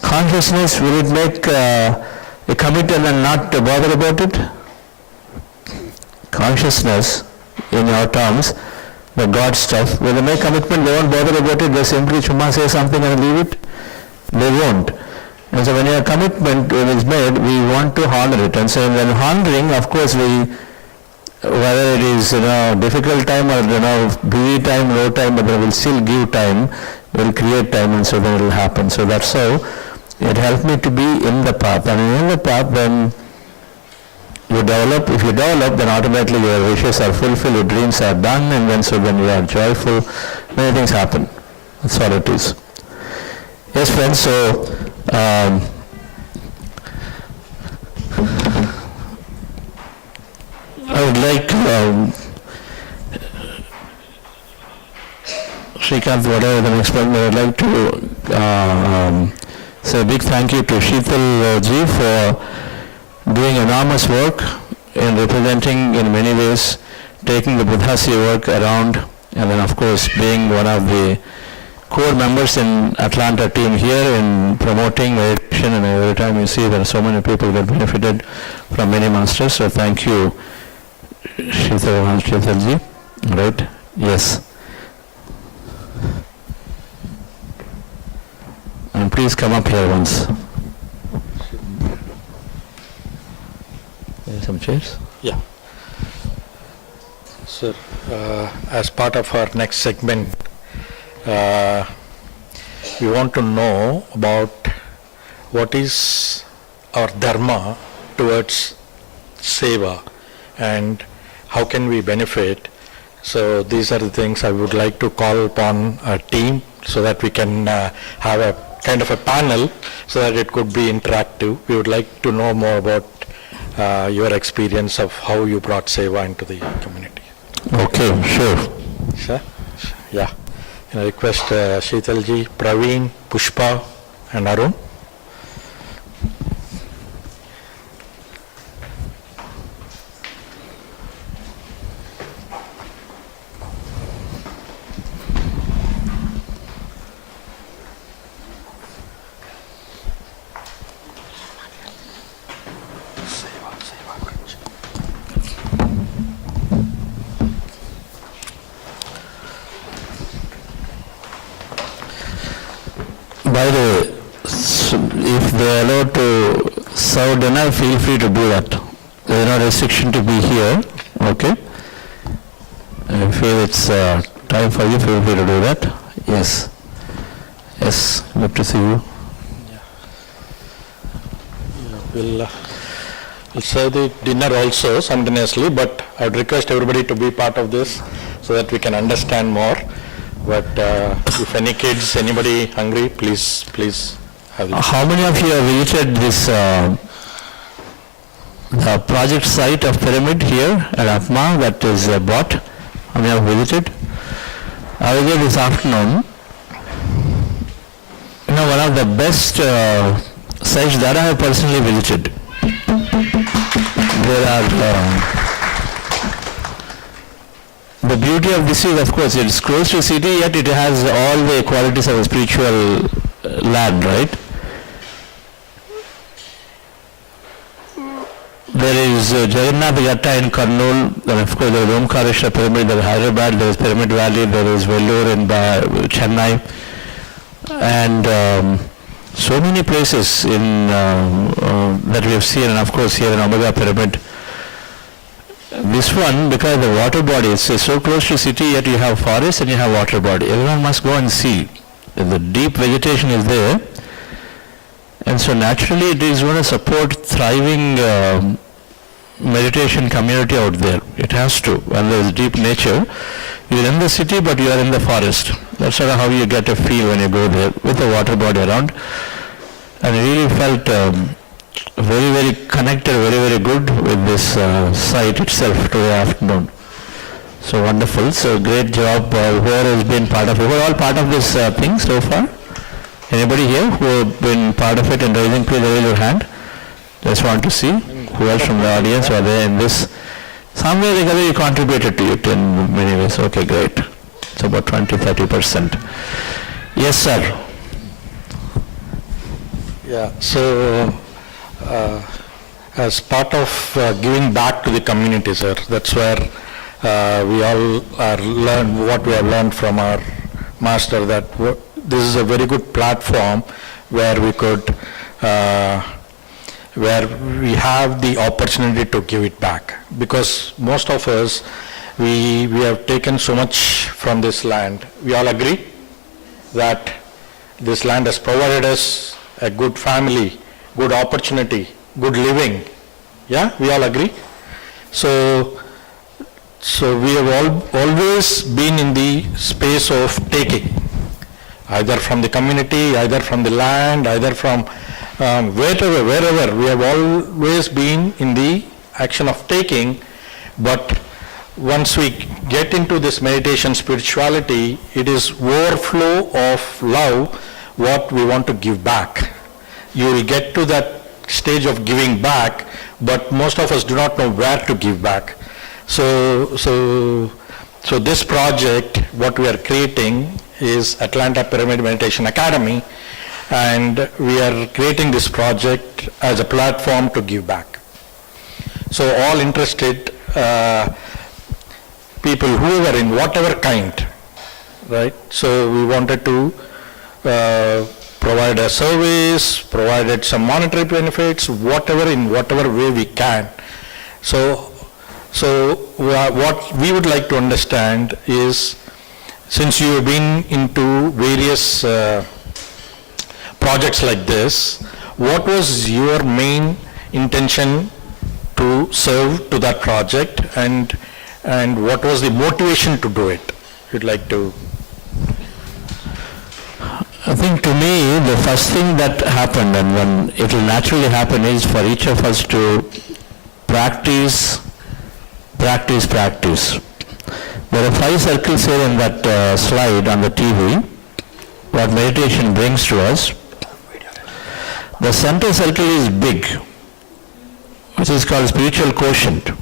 Consciousness, will it make a commitment and not bother about it? Consciousness, in your terms, the God stuff, when they make commitment, they won't bother about it, they simply chumma say something and leave it. They won't. And so when your commitment is made, we want to honor it. And so when honoring, of course, whether it is difficult time or busy time, low time, but we will still give time, we will create time, and so then it will happen. So that's how it helped me to be in the path. And in the path, then you develop. If you develop, then automatically your wishes are fulfilled, your dreams are done, and then you are joyful. Many things happen. That's all it is. Yes, friends. So I would like Srikanth, whatever the next one, I would like to say a big thank you to Sheetal ji for doing enormous work in representing in many ways, taking the Buddhasi work around, and then of course being one of the core members in Atlanta team here in promoting meditation, and every time you see there are so many people that benefited from many masters. So thank you, Sheetal ji. Right? Yes. And please come up here once. Some chairs? Yeah. Sir, as part of our next segment, we want to know about what is our dharma towards seva and how can we benefit. So these are the things I would like to call upon our team so that we can have a kind of a panel so that it could be interactive. We would like to know more about your experience of how you brought seva into the community. Okay, sure. Sir? Yeah. Can I request Sheetal ji, Praveen, Pushpa and Arun? By the way, if they are allowed to serve dinner, feel free to do that. There is no restriction to be here, okay? If you feel it's time for you, feel free to do that. Yes. Yes, good to see you. We'll serve the dinner also simultaneously, but I would request everybody to be part of this so that we can understand more. But if any kids, anybody hungry, please have this. How many of you have visited this the project site of Pyramid here at APMA that is bought? How many have visited? I was there this afternoon. One of the best sites that I have personally visited. There are the beauty of this is, of course, it's close to city, yet it has all the qualities of a spiritual land, right? There is Jagannath Yatta in Kurnool, and of course there is Omkareshwar Pyramid, there is Hyderabad, there is Pyramid Valley, there is Vellore in Chennai, and So many places in that we have seen, and of course here in Omega Pyramid. This one, because the water body is so close to city, yet you have forest and you have water body. Everyone must go and see. The deep vegetation is there, and so naturally it is going to support thriving meditation community out there. It has to. When there is deep nature, you're in the city but you are in the forest. That's sort of how you get a feel when you go there with the water body around. And I really felt very, very connected, very, very good with this site itself today afternoon. So wonderful. So great job. Whoever has been part of it. Who are all part of this thing so far? Anybody here who have been part of it and raising, please raise your hand. Just want to see who else from the audience are there in this. Somewhere or the other you contributed to it in many ways. Okay, great. It's about 20-30%. Yes, sir. Yeah, so as part of giving back to the community, sir, that's where we all are learn what we have learned from our master, that this is a very good platform where we could, where we have the opportunity to give it back. Because most of us, we have taken so much from this land. We all agree that this land has provided us a good family, good opportunity, good living. Yeah, we all agree. So we have always been in the space of taking, either from the community, either from the land, either from wherever. We have always been in the action of taking, but once we get into this meditation spirituality, it is overflow of love, what we want to give back. You will get to that stage of giving back, but most of us do not know where to give back. So this project, what we are creating is Atlanta Pyramid Meditation Academy, and we are creating this project as a platform to give back. So all interested people, whoever in whatever kind, right? So we wanted to provide a service, provided some monetary benefits, whatever, in whatever way we can. So what we would like to understand is, since you have been into various projects like this, what was your main intention to serve to that project, and what was the motivation to do it? You'd like to? I think to me, the first thing that happened, and when it will naturally happen, is for each of us to practice. There are 5 circles here in that slide on the TV, what meditation brings to us. The center circle is big, which is called spiritual quotient.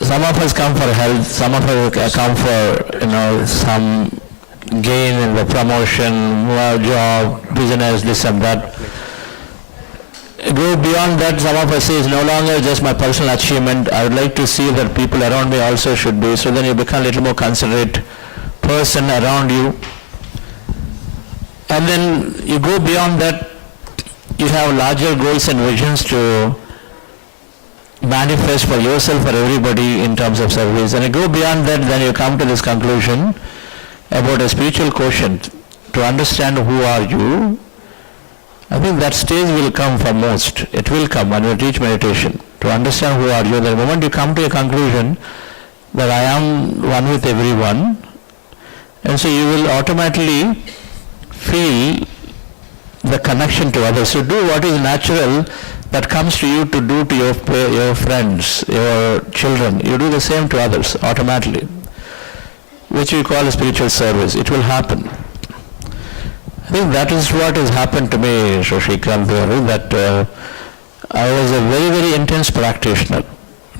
Some of us come for health, some of us come for, some gain in the promotion, job, business, this and that. Go beyond that, some of us say it's no longer just my personal achievement. I would like to see that people around me also should be. So then you become a little more considerate person around you. And then you go beyond that, you have larger goals and visions to manifest for yourself, for everybody in terms of service. And you go beyond that, then you come to this conclusion about a spiritual quotient. To understand who are you, I think that stage will come for most. It will come when you teach meditation. To understand who are you, the moment you come to a conclusion that I am one with everyone, and so you will automatically feel the connection to others. So do what is natural that comes to you to do to your friends, your children. You do the same to others automatically, which we call a spiritual service. It will happen. I think that is what has happened to me, Shashikant, that I was a very, very intense practitioner,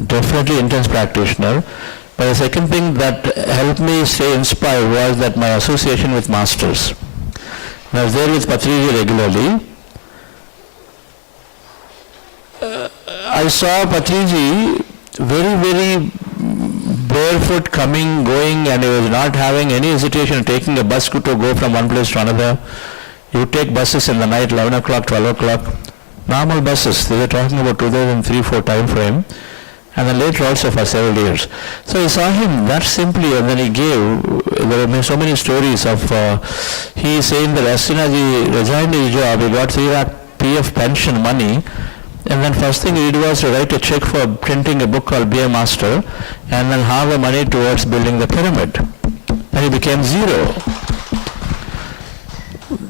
definitely intense practitioner. But the second thing that helped me stay inspired was that my association with masters. When I was there with Patriji regularly, I saw Patriji very, very barefoot coming, going, and he was not having any hesitation taking a bus to go from one place to another. You take buses in the night, 11 o'clock, 12 o'clock, normal buses, they were talking about 2003-4 time frame, and then later also for several years. So I saw him that simply, and then he gave, there were so many stories of, he saying that as soon as he resigned his job, he got 3 lakh PF pension money, and then first thing he did was to write a check for printing a book called Be a Master, and then half the money towards building the pyramid. And he became zero.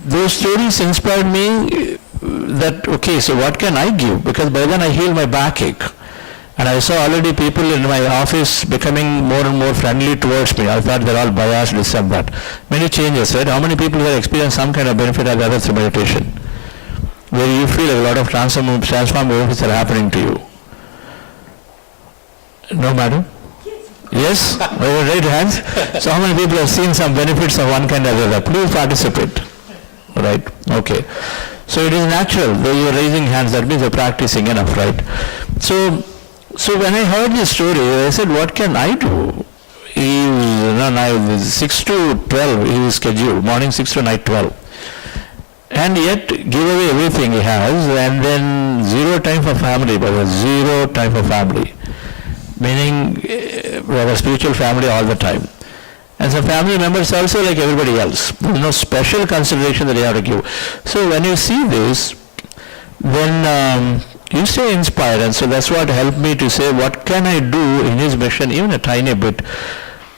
Those stories inspired me that, okay, so what can I give? Because by then I healed my backache. And I saw already people in my office becoming more and more friendly towards me. I thought they're all biased, this and that. Many changes, right? How many people have experienced some kind of benefit or the other through meditation? Where you feel a lot of transform benefits are happening to you. No, madam? Yes? Over right hands? So how many people have seen some benefits of one kind or the other? Please participate. Right? Okay. So it is natural. Though you are raising hands, that means you are practicing enough, right? So when I heard this story, I said, what can I do? He was, 6 to 12, he was scheduled, morning 6 to night 12. And yet, give away everything he has, and then zero time for family, but zero time for family. Meaning, we have a spiritual family all the time. And some family members also like everybody else. There is no special consideration that you have to give. So when you see this, then you stay inspired, and so that's what helped me to say, what can I do in his mission, even a tiny bit.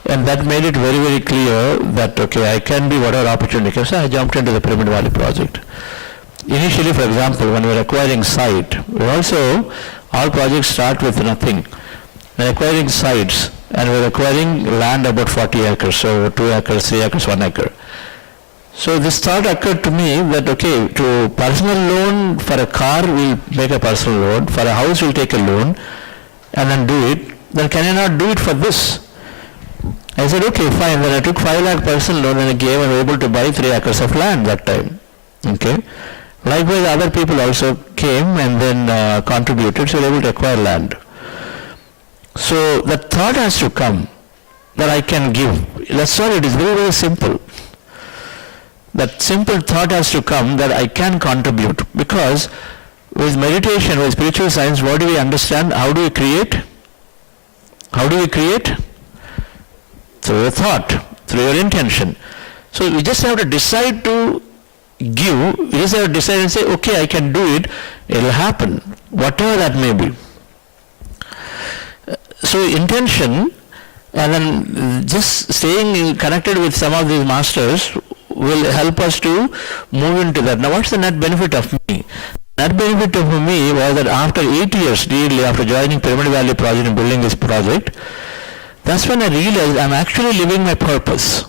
And that made it very, very clear that, okay, I can be whatever opportunity comes. So I jumped into the Pyramid Valley project. Initially, for example, when we were acquiring site, all projects start with nothing. We're acquiring sites, and we're acquiring land about 40 acres, so 2 acres, 3 acres, 1 acre. So this thought occurred to me that, okay, to personal loan for a car, we'll make a personal loan, for a house, we'll take a loan, and then do it. Then can I not do it for this? I said, okay, fine. Then I took 5 lakh personal loan and I gave and was able to buy 3 acres of land that time. Okay. Likewise, other people also came and then contributed, so they were able to acquire land. So the thought has to come that I can give. That's all. It is very, very simple. That simple thought has to come that I can contribute, because with meditation, with spiritual science, what do we understand? How do we create? How do we create? Through your thought, through your intention. So we just have to decide to give. We just have to decide and say, okay, I can do it. It will happen, whatever that may be. So intention, and then just staying connected with some of these masters will help us to move into that. Now what's the net benefit of me? Net benefit of me was that after 8 years, really, after joining Pyramid Valley project and building this project, that's when I realized I'm actually living my purpose.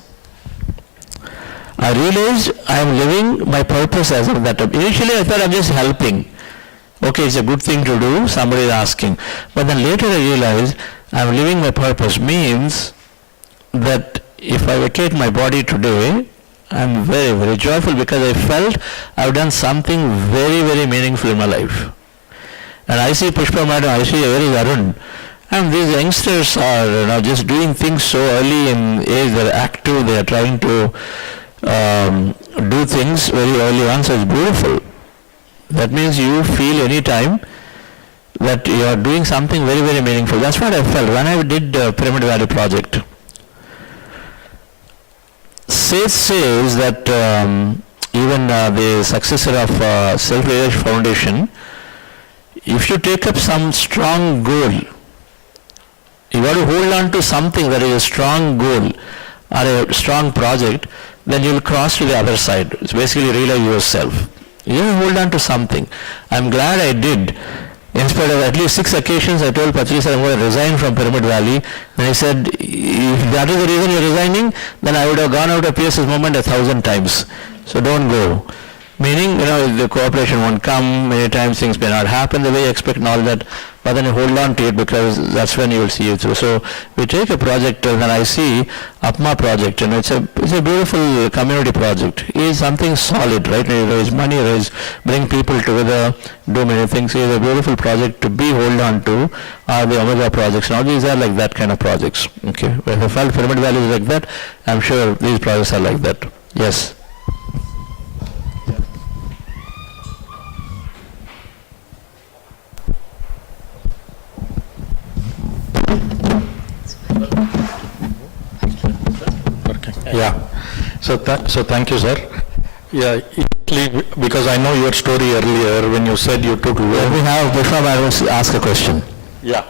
I realized I'm living my purpose as of that time. Initially I thought I'm just helping. Okay, it's a good thing to do, somebody is asking. But then later I realized I'm living my purpose means that if I vacate my body today, I'm very, very joyful, because I felt I've done something very, very meaningful in my life. And I see Pushpa Madam, I see very Arun. And these youngsters are just doing things so early in age, they're active, they are trying to do things very early on, so it's beautiful. That means you feel any time that you are doing something very, very meaningful. That's what I felt when I did the Pyramid Valley project. Seth says that even the successor of Self-Realization Foundation, if you take up some strong goal, you got to hold on to something that is a strong goal or a strong project, then you will cross to the other side. It's basically realize yourself. You hold on to something. I'm glad I did. In spite of at least 6 occasions, I told Patriji sir, I'm going to resign from Pyramid Valley. And he said, if that is the reason you're resigning, then I would have gone out of PSS movement 1,000 times. So don't go. Meaning, the cooperation won't come, many times things may not happen the way you expect and all that, but then you hold on to it, because that's when you will see it through. So we take a project, and then I see APMA project, and it's a beautiful community project. It is something solid, right? You raise money, bring people together, do many things. It is a beautiful project to be hold on to. The Omega projects, and all these are like that kind of projects. Okay, if I felt Pyramid Valley is like that, I'm sure these projects are like that. Yes. Yeah. So thank you, sir. Yeah, because I know your story earlier when you said you took Let loan. me have Bushra Madam ask a question. Yeah.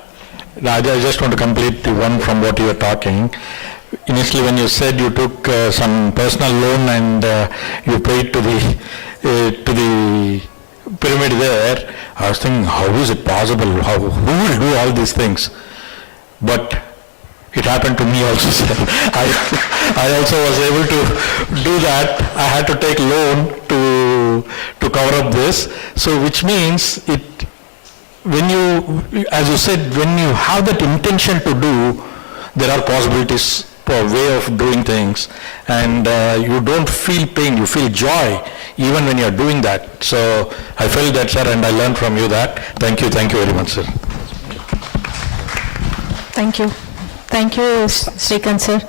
No, I just want to complete the one from what you were talking. Initially, when you said you took some personal loan and you paid to the pyramid there, I was thinking, how is it possible? Who will do all these things? But it happened to me also, sir. I also was able to do that. I had to take loan to cover up this. So which means it, when you, as you said, when you have that intention to do, there are possibilities for way of doing things, and you don't feel pain, you feel joy even when you're doing that. So I felt that, sir, and I learned from you that. Thank you very much, sir. Thank you. Thank you, Srikant sir.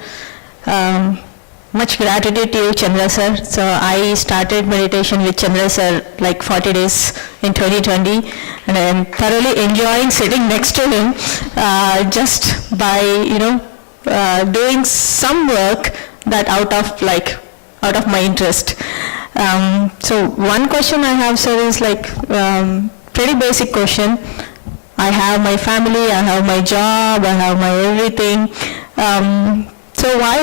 Much gratitude to you, Chandra sir. So I started meditation with Chandra sir like 40 days in 2020, and I am thoroughly enjoying sitting next to him just by, doing some work that out of my interest. So one question I have, sir, is pretty basic question. I have my family, I have my job, I have my everything. So why,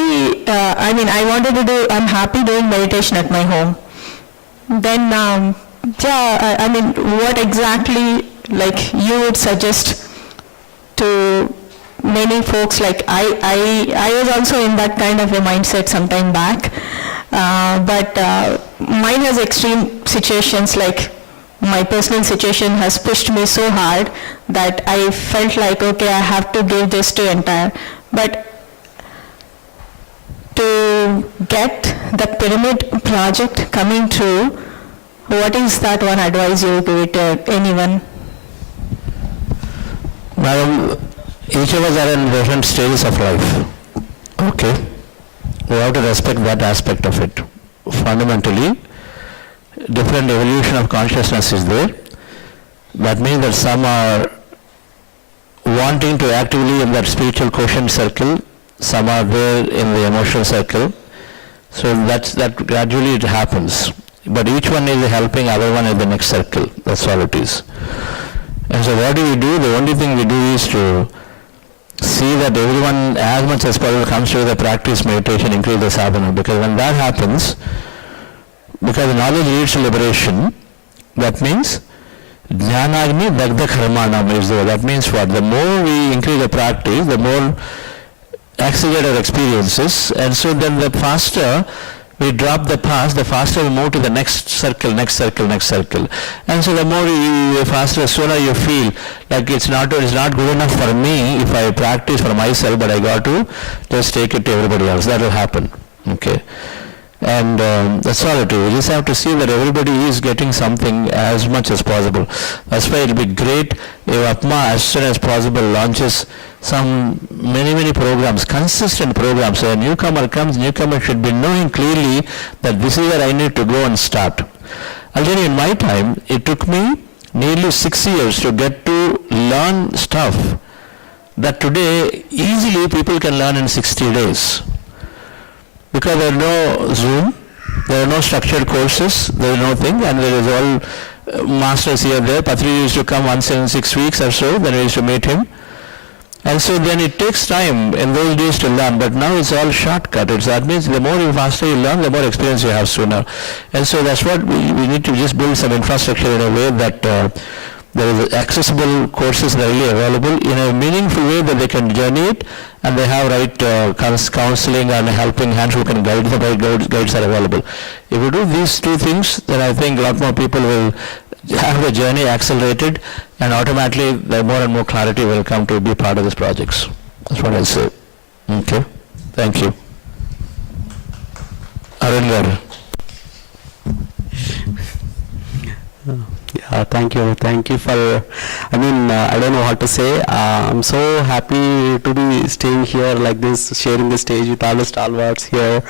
I'm happy doing meditation at my home. Then, what exactly, you would suggest to many folks? I was also in that kind of a mindset some time back. But mine has extreme situations, my personal situation has pushed me so hard that I felt okay, I have to give this to entire. But to get the pyramid project coming through, what is that one advice you give to anyone? Madam, each of us are in different stages of life. Okay. We have to respect that aspect of it. Fundamentally, different evolution of consciousness is there. That means that some are wanting to actively in that spiritual quotient circle, some are there in the emotional circle. So that gradually it happens. But each one is helping other one in the next circle. That's all it is. And so what do we do? The only thing we do is to see that everyone as much as possible comes to the practice meditation, increase the sadhana. Because when that happens, because knowledge leads to liberation, that means jnanagni dagdha karmanam is there. That means what? The more we increase the practice, the more accelerate our experiences, and so then the faster we drop the past, the faster we move to the next circle. And so the more you faster, sooner you feel like it's not good enough for me if I practice for myself, but I got to just take it to everybody else. That will happen. Okay. And that's all it is. We just have to see that everybody is getting something as much as possible. That's why it will be great if APMA as soon as possible launches some many programs, consistent programs. So a newcomer comes, newcomer should be knowing clearly that this is where I need to go and start. I'll tell you, in my time, it took me nearly 6 years to get to learn stuff that today easily people can learn in 60 days. Because there are no Zoom, there are no structured courses, there is no thing, and there is all masters here there. Patriji used to come once in 6 weeks or so, then we used to meet him. And so then it takes time in those days to learn, but now it's all shortcut. That means the more faster you learn, the more experience you have sooner. And so that's what we need to just build some infrastructure in a way that there is accessible courses readily available in a meaningful way that they can journey it, and they have right counseling and helping hands who can guide them. Right guides are available. If you do these two things, then I think a lot more people will have the journey accelerated, and automatically the more and more clarity will come to be part of these projects. That's what I'll say. Okay. Thank you. Arun. Yeah, thank you for, I don't know what to say. I'm so happy to be staying here like this, sharing the stage with all the stalwarts here.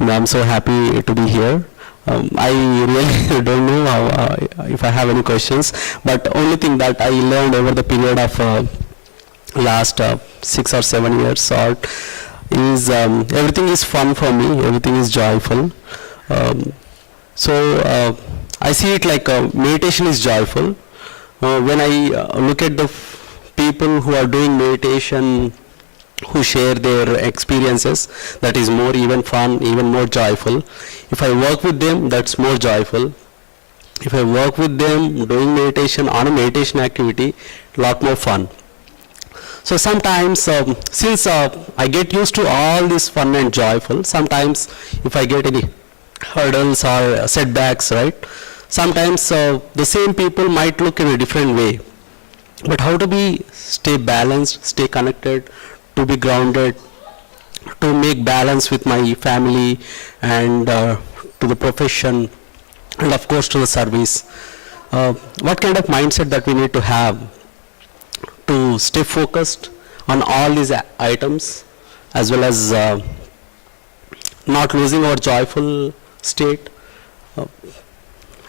I'm so happy to be here. I really don't know if I have any questions, but only thing that I learned over the period of last 6 or 7 years, is everything is fun for me, everything is joyful. So I see it like meditation is joyful. When I look at the people who are doing meditation, who share their experiences, that is more even fun, even more joyful. If I work with them, that's more joyful. If I work with them doing meditation on a meditation activity, lot more fun. So sometimes, since I get used to all this fun and joyful, sometimes if I get any hurdles or setbacks, right, sometimes the same people might look in a different way. But how to stay balanced, stay connected, to be grounded, to make balance with my family and to the profession, and of course to the service. What kind of mindset that we need to have to stay focused on all these items, as well as not losing our joyful state?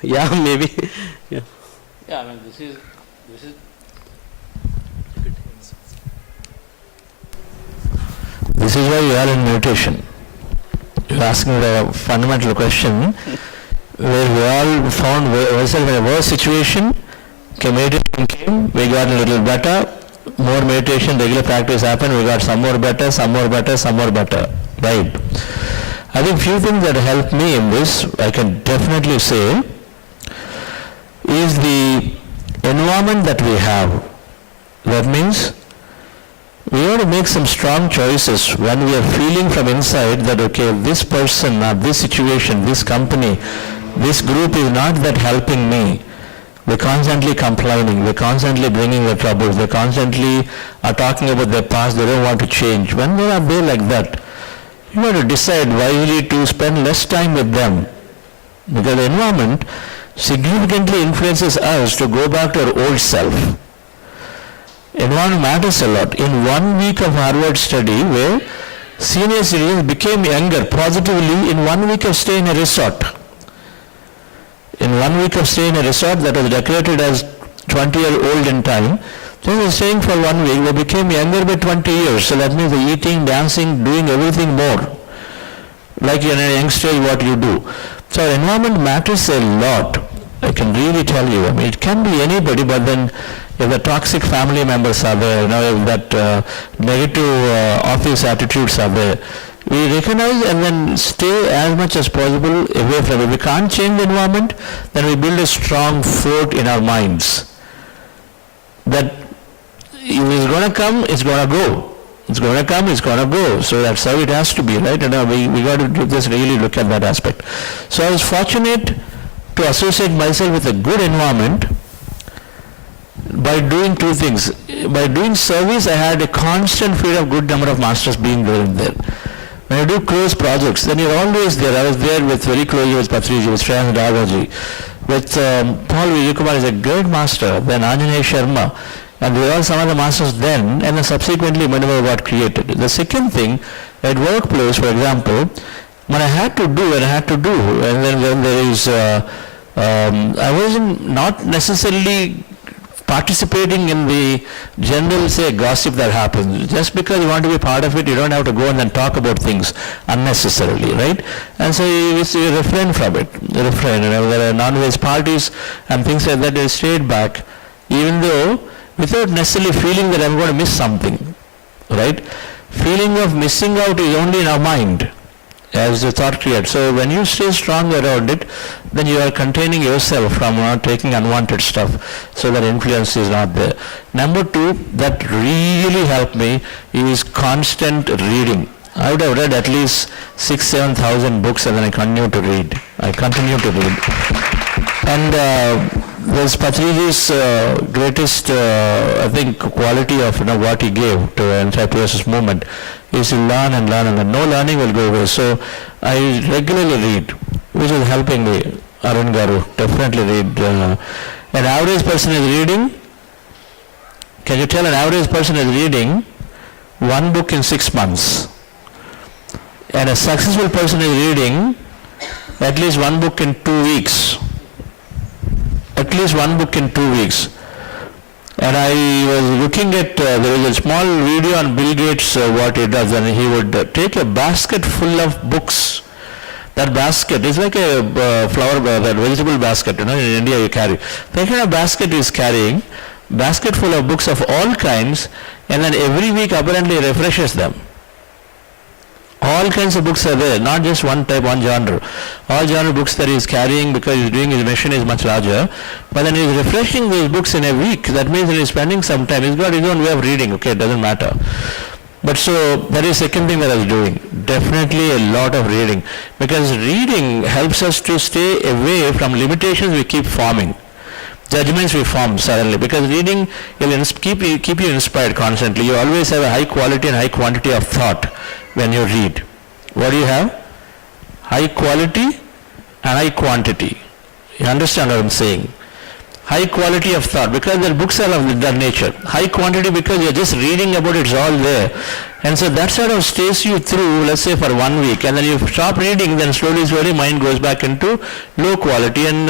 Yeah, maybe. Yeah. Yeah, I mean, this is why you are in meditation. You're asking a fundamental question where we all found ourselves in a worse situation. Okay, meditation came, we got a little better, more meditation, regular practice happened, we got some more better, some more better, some more better, right? I think few things that helped me in this, I can definitely say, is the environment that we have. That means we have to make some strong choices when we are feeling from inside that, okay, this person or this situation, this company, this group is not that helping me. They're constantly complaining, they're constantly bringing the troubles, they constantly are talking about their past, they don't want to change. When they are there like that, you have to decide wisely to spend less time with them. Because the environment significantly influences us to go back to our old self. Environment matters a lot. In 1 week of Harvard study where senior citizens became younger positively in 1 week of stay in a resort. In 1 week of stay in a resort that was decorated as 20-year-old in time, they were staying for 1 week, they became younger by 20 years. So that means they're eating, dancing, doing everything more. Like in a youngster, what you do. So our environment matters a lot. I can really tell you. I mean, it can be anybody, but then if the toxic family members are there, if that negative office attitudes are there, we recognize and then stay as much as possible away from it. If we can't change the environment, then we build a strong fort in our minds. That if it's going to come, it's going to go. It's going to come, it's going to go. So that's how it has to be, right? And we got to just really look at that aspect. So I was fortunate to associate myself with a good environment by doing two things. By doing service, I had a constant feed of good number of masters being there and there. When you do close projects, then you're always there. I was there very closely with Patriji, with Chandra, with Paul Vijayakumar is a great master, then Anjaneya Sharma, and they were all some of the masters then, and then subsequently Manava got created. The second thing, at workplace, for example, when I had to do, and then when there is, I wasn't not necessarily participating in the general, say, gossip that happens. Just because you want to be part of it, you don't have to go and then talk about things unnecessarily, right? And so you refrain from it. There are non-veg parties and things like that, they stayed back, even though without necessarily feeling that I'm going to miss something, right? Feeling of missing out is only in our mind, as the thought creates. So when you stay strong around it, then you are containing yourself from not taking unwanted stuff, so that influence is not there. Number two, that really helped me is constant reading. I would have read at least 6,000-7,000 books, and then I continue to read. And there's Patriji's greatest, I think, quality of what he gave to the entire PSS movement is to learn and learn, and no learning will go away. So I regularly read, which is helping me. Arun Garu, definitely read. An average person is reading, can you tell an average person is reading 1 book in 6 months? And a successful person is reading at least 1 book in 2 weeks. At least 1 book in 2 weeks. And I was looking at, there was a small video on Bill Gates, what he does, and he would take a basket full of books. That basket is like a that vegetable basket, in India you carry. That kind of basket is carrying, basket full of books of all kinds, and then every week apparently refreshes them. All kinds of books are there, not just one type, one genre. All genre books that he is carrying, because he's doing his mission is much larger. But then he's refreshing these books in a week. That means that he's spending some time. He's got his own way of reading, okay, it doesn't matter. But so that is second thing that I was doing. Definitely a lot of reading. Because reading helps us to stay away from limitations we keep forming. Judgments we form suddenly. Because reading will keep you inspired constantly. You always have a high quality and high quantity of thought when you read. What do you have? High quality and high quantity. You understand what I'm saying? High quality of thought, because the books are of that nature. High quantity because you're just reading about it, it's all there. And so that sort of stays you through, let's say for 1 week, and then you stop reading, then slowly mind goes back into low quality and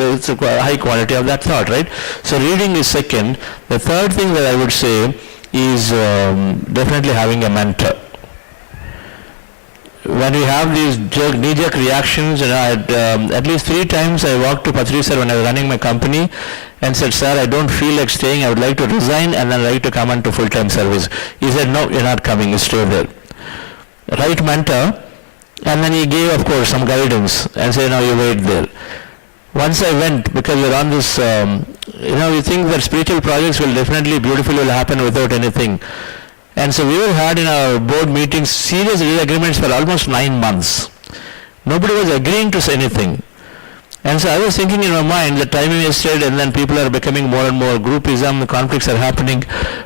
it's a high quality of that thought, right? So reading is second. The third thing that I would say is definitely having a mentor. When we have these knee-jerk reactions, at least 3 times I walked to Patriji sir when I was running my company and said, sir, I don't feel like staying, I would like to resign and then like to come on to full-time service. He said, no, you're not coming, you stay there. Right mentor, and then he gave, of course, some guidance and said, no, you wait there. Once I went, because we're on this, we think that spiritual projects will definitely, beautifully will happen without anything. And so we had in our board meetings serious disagreements for almost 9 months. Nobody was agreeing to say anything. And so I was thinking in my mind, the timing is said, and then people are becoming more and more groupism, the conflicts are happening,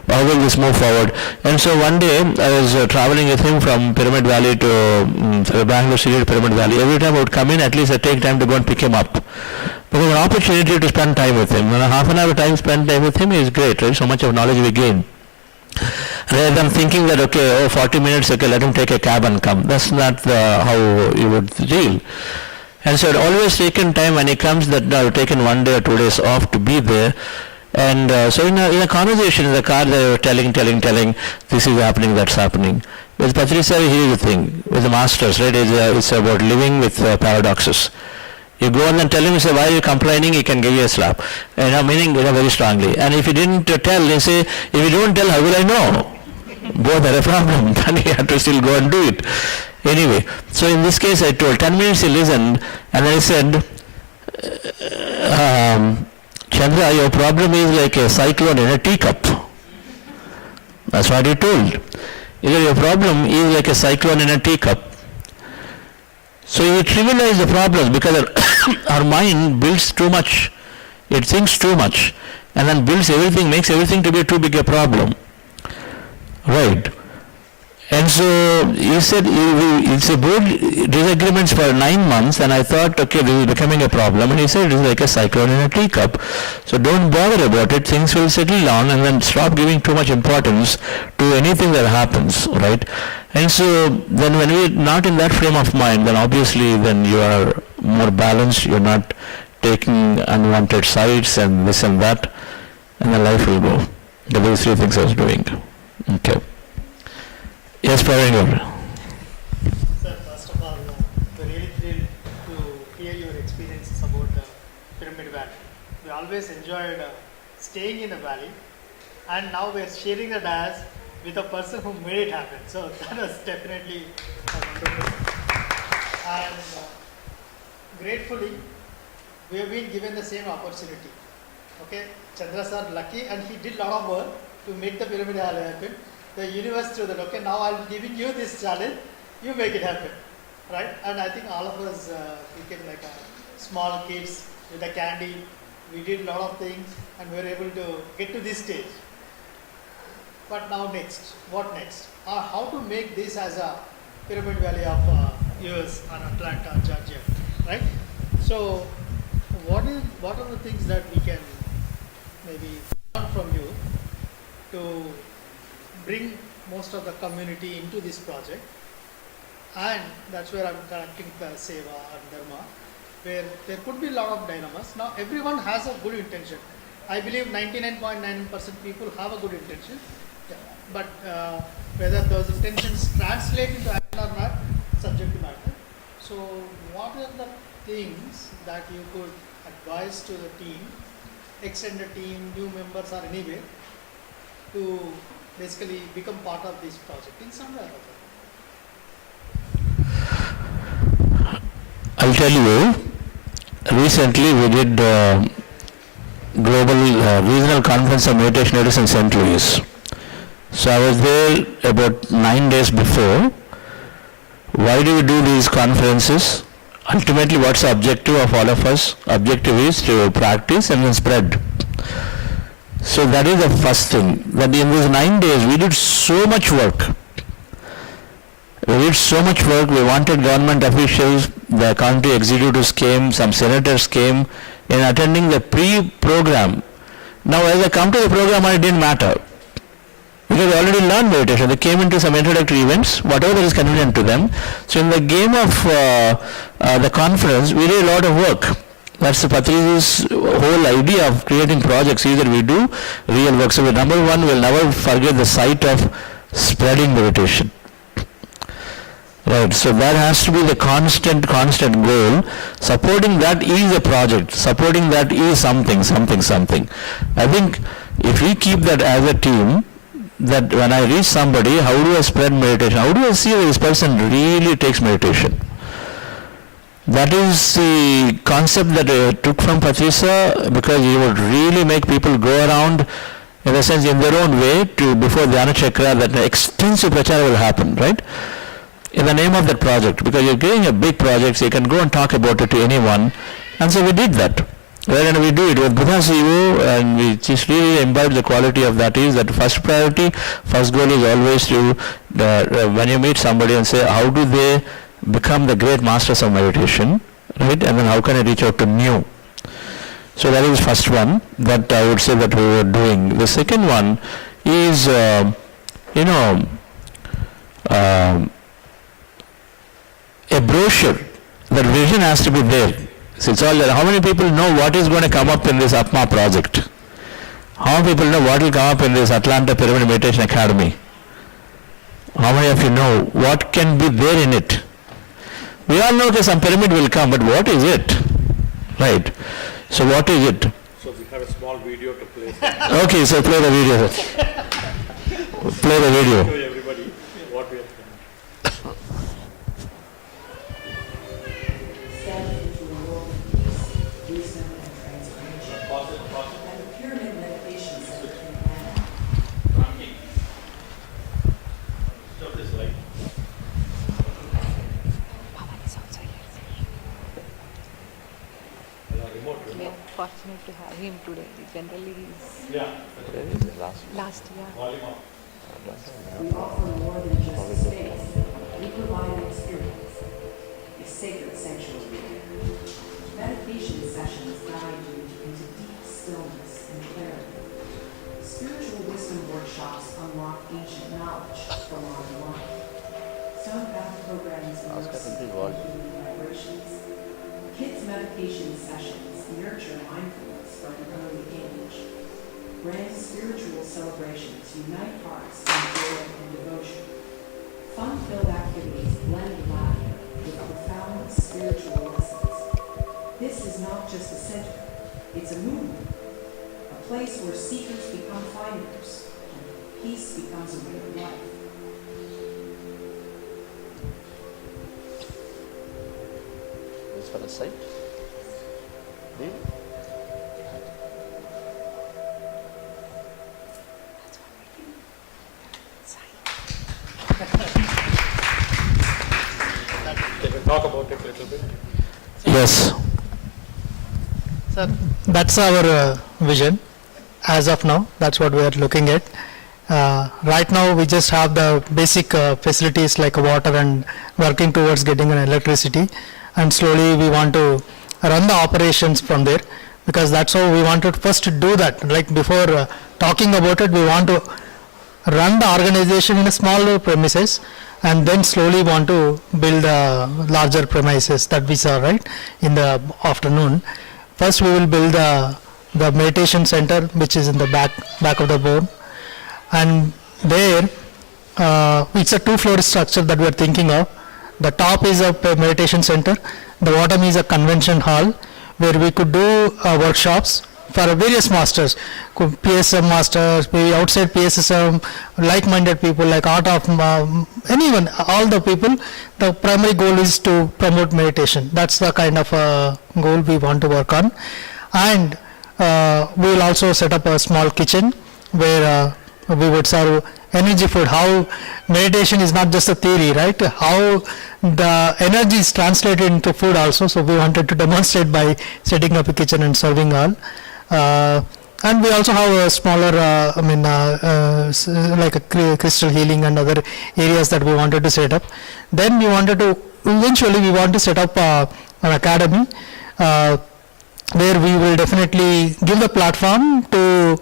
how will this move forward? And so one day I was traveling with him from Pyramid Valley to Bangalore City to Pyramid Valley. Every time I would come in, at least I take time to go and pick him up. But there was an opportunity to spend time with him. And a half an hour time spent time with him is great, right? So much of knowledge we gain. Rather than thinking that, okay, 40 minutes, okay, let him take a cab and come. That's not how you would deal. And so I'd always taken time when he comes that I've taken 1 day or 2 days off to be there. And so in a conversation in the car, they were telling, this is happening, that's happening. With Patriji sir, here's the thing, with the masters, right, it's about living with paradoxes. You go and then tell him, you say, why are you complaining? He can give you a slap. Meaning, very strongly. And if you didn't tell, you say, if you don't tell, how will I know? Both are a problem. Then you have to still go and do it. Anyway, so in this case I told, 10 minutes he listened, and I said, Chandra, your problem is like a cyclone in a teacup. That's what he told. Your problem is like a cyclone in a teacup. So we trivialize the problems because our mind builds too much. It thinks too much and then builds everything, makes everything to be too big a problem. Right. And so he said it's about disagreements for 9 months, and I thought, okay, this is becoming a problem. And he said it is like a cyclone in a teacup. So don't bother about it. Things will settle down, and then stop giving too much importance to anything that happens, right? And so then when we're not in that frame of mind, then obviously then you are more balanced, you're not taking unwanted sides and this and that, and then life will go. Those 3 things I was doing. Okay. Yes, Paranur. Sir, first of all, we're really thrilled to hear your experiences about Pyramid Valley. We always enjoyed staying in the valley, and now we're sharing the dais with a person who made it happen. So that was definitely wonderful. And gratefully, we have been given the same opportunity. Okay, Chandra sir lucky, and he did a lot of work to make the Pyramid Valley happen. The universe through that, okay, now I'm giving you this challenge, you make it happen, right? And I think all of us became like small kids with the candy. We did a lot of things and we were able to get to this stage. But now next, what next? How to make this as a Pyramid Valley of US and Atlanta, Georgia, right? So what are the things that we can maybe learn from you to bring most of the community into this project? And that's where I'm connecting Seva and Dharma, where there could be a lot of dilemmas. Now everyone has a good intention. I believe 99.9% people have a good intention, yeah. But whether those intentions translate into action or not, subject to matter. So what are the things that you could advise to the team, extended team, new members or anywhere, to basically become part of this project in some way or other? I'll tell you, recently we did global regional conference on meditation notice in St. Louis. So I was there about 9 days before. Why do we do these conferences? Ultimately, what's the objective of all of us? Objective is to practice and then spread. So that is the first thing. That in these 9 days, we did so much work. We did so much work. We wanted government officials, the county executives came, some senators came in attending the pre-program. Now as I come to the program, it didn't matter. Because they already learned meditation. They came into some introductory events, whatever is convenient to them. So in the game of the conference, we did a lot of work. That's the Patriji's whole idea of creating projects, is that we do real work. So number one, we'll never forget the sight of spreading meditation. Right, so that has to be the constant goal. Supporting that is a project. Supporting that is something. I think if we keep that as a team, that when I reach somebody, how do I spread meditation? How do I see that this person really takes meditation? That is the concept that I took from PSSMUSA, because you would really make people go around, in a sense, in their own way, to before Dhyana Chakra, that extensive prachara will happen, right? In the name of that project, because you're getting a big project, so you can go and talk about it to anyone. And so we did that. Wherein we do it with Buddha CEO, and we just really imbibe the quality of that, is that first priority, first goal is always to, when you meet somebody and say, how do they become the great masters of meditation, right? And then how can I reach out to new? So that is first one that I would say that we were doing. The second one is, a brochure. That vision has to be there. So it's all there. How many people know what is going to come up in this APMA project? How many people know what will come up in this Atlanta Pyramid Meditation Academy? How many of you know what can be there in it? We all know that some pyramid will come, but what is it? Right. So what is it? So we have a small video to play. Okay, so play the video. Play the video. Show everybody what we have done. We are fortunate to have him today. Generally, he's last year. We offer more than just a space. We provide an experience, a sacred sanctuary. Meditation sessions guide you into deep stillness and clarity. Spiritual wisdom workshops unlock ancient knowledge for modern life. Stone bath programs immerse in vibrations. Kids' meditation sessions nurture mindfulness from an early age. Grand spiritual celebrations unite hearts in joy and devotion. Fun-filled activities blend laughter with profound spiritual lessons. This is not just a center, it's a movement, a place where seekers become finders, and peace becomes a way of life. This for the site. Can we talk about it a little bit? Yes. Sir, that's our vision as of now. That's what we are looking at. Right now, we just have the basic facilities like water and working towards getting an electricity. And slowly we want to run the operations from there, because that's how we want to first do that. Like before talking about it, we want to run the organization in a smaller premises, and then slowly want to build larger premises that we saw right in the afternoon. First we will build the the meditation center, which is in the back of the board. And there, it's a 2-floor structure that we are thinking of. The top is a meditation center. The bottom is a convention hall where we could do workshops for various masters, PSM masters, maybe outside PSSM, like-minded people like art of anyone, all the people. The primary goal is to promote meditation. That's the kind of goal we want to work on. And we will also set up a small kitchen where we would serve energy food. How meditation is not just a theory, right? How the energy is translated into food also. So we wanted to demonstrate by setting up a kitchen and serving all. And we also have a smaller, like a crystal healing and other areas that we wanted to set up. Then we wanted to, eventually we want to set up an academy where we will definitely give the platform to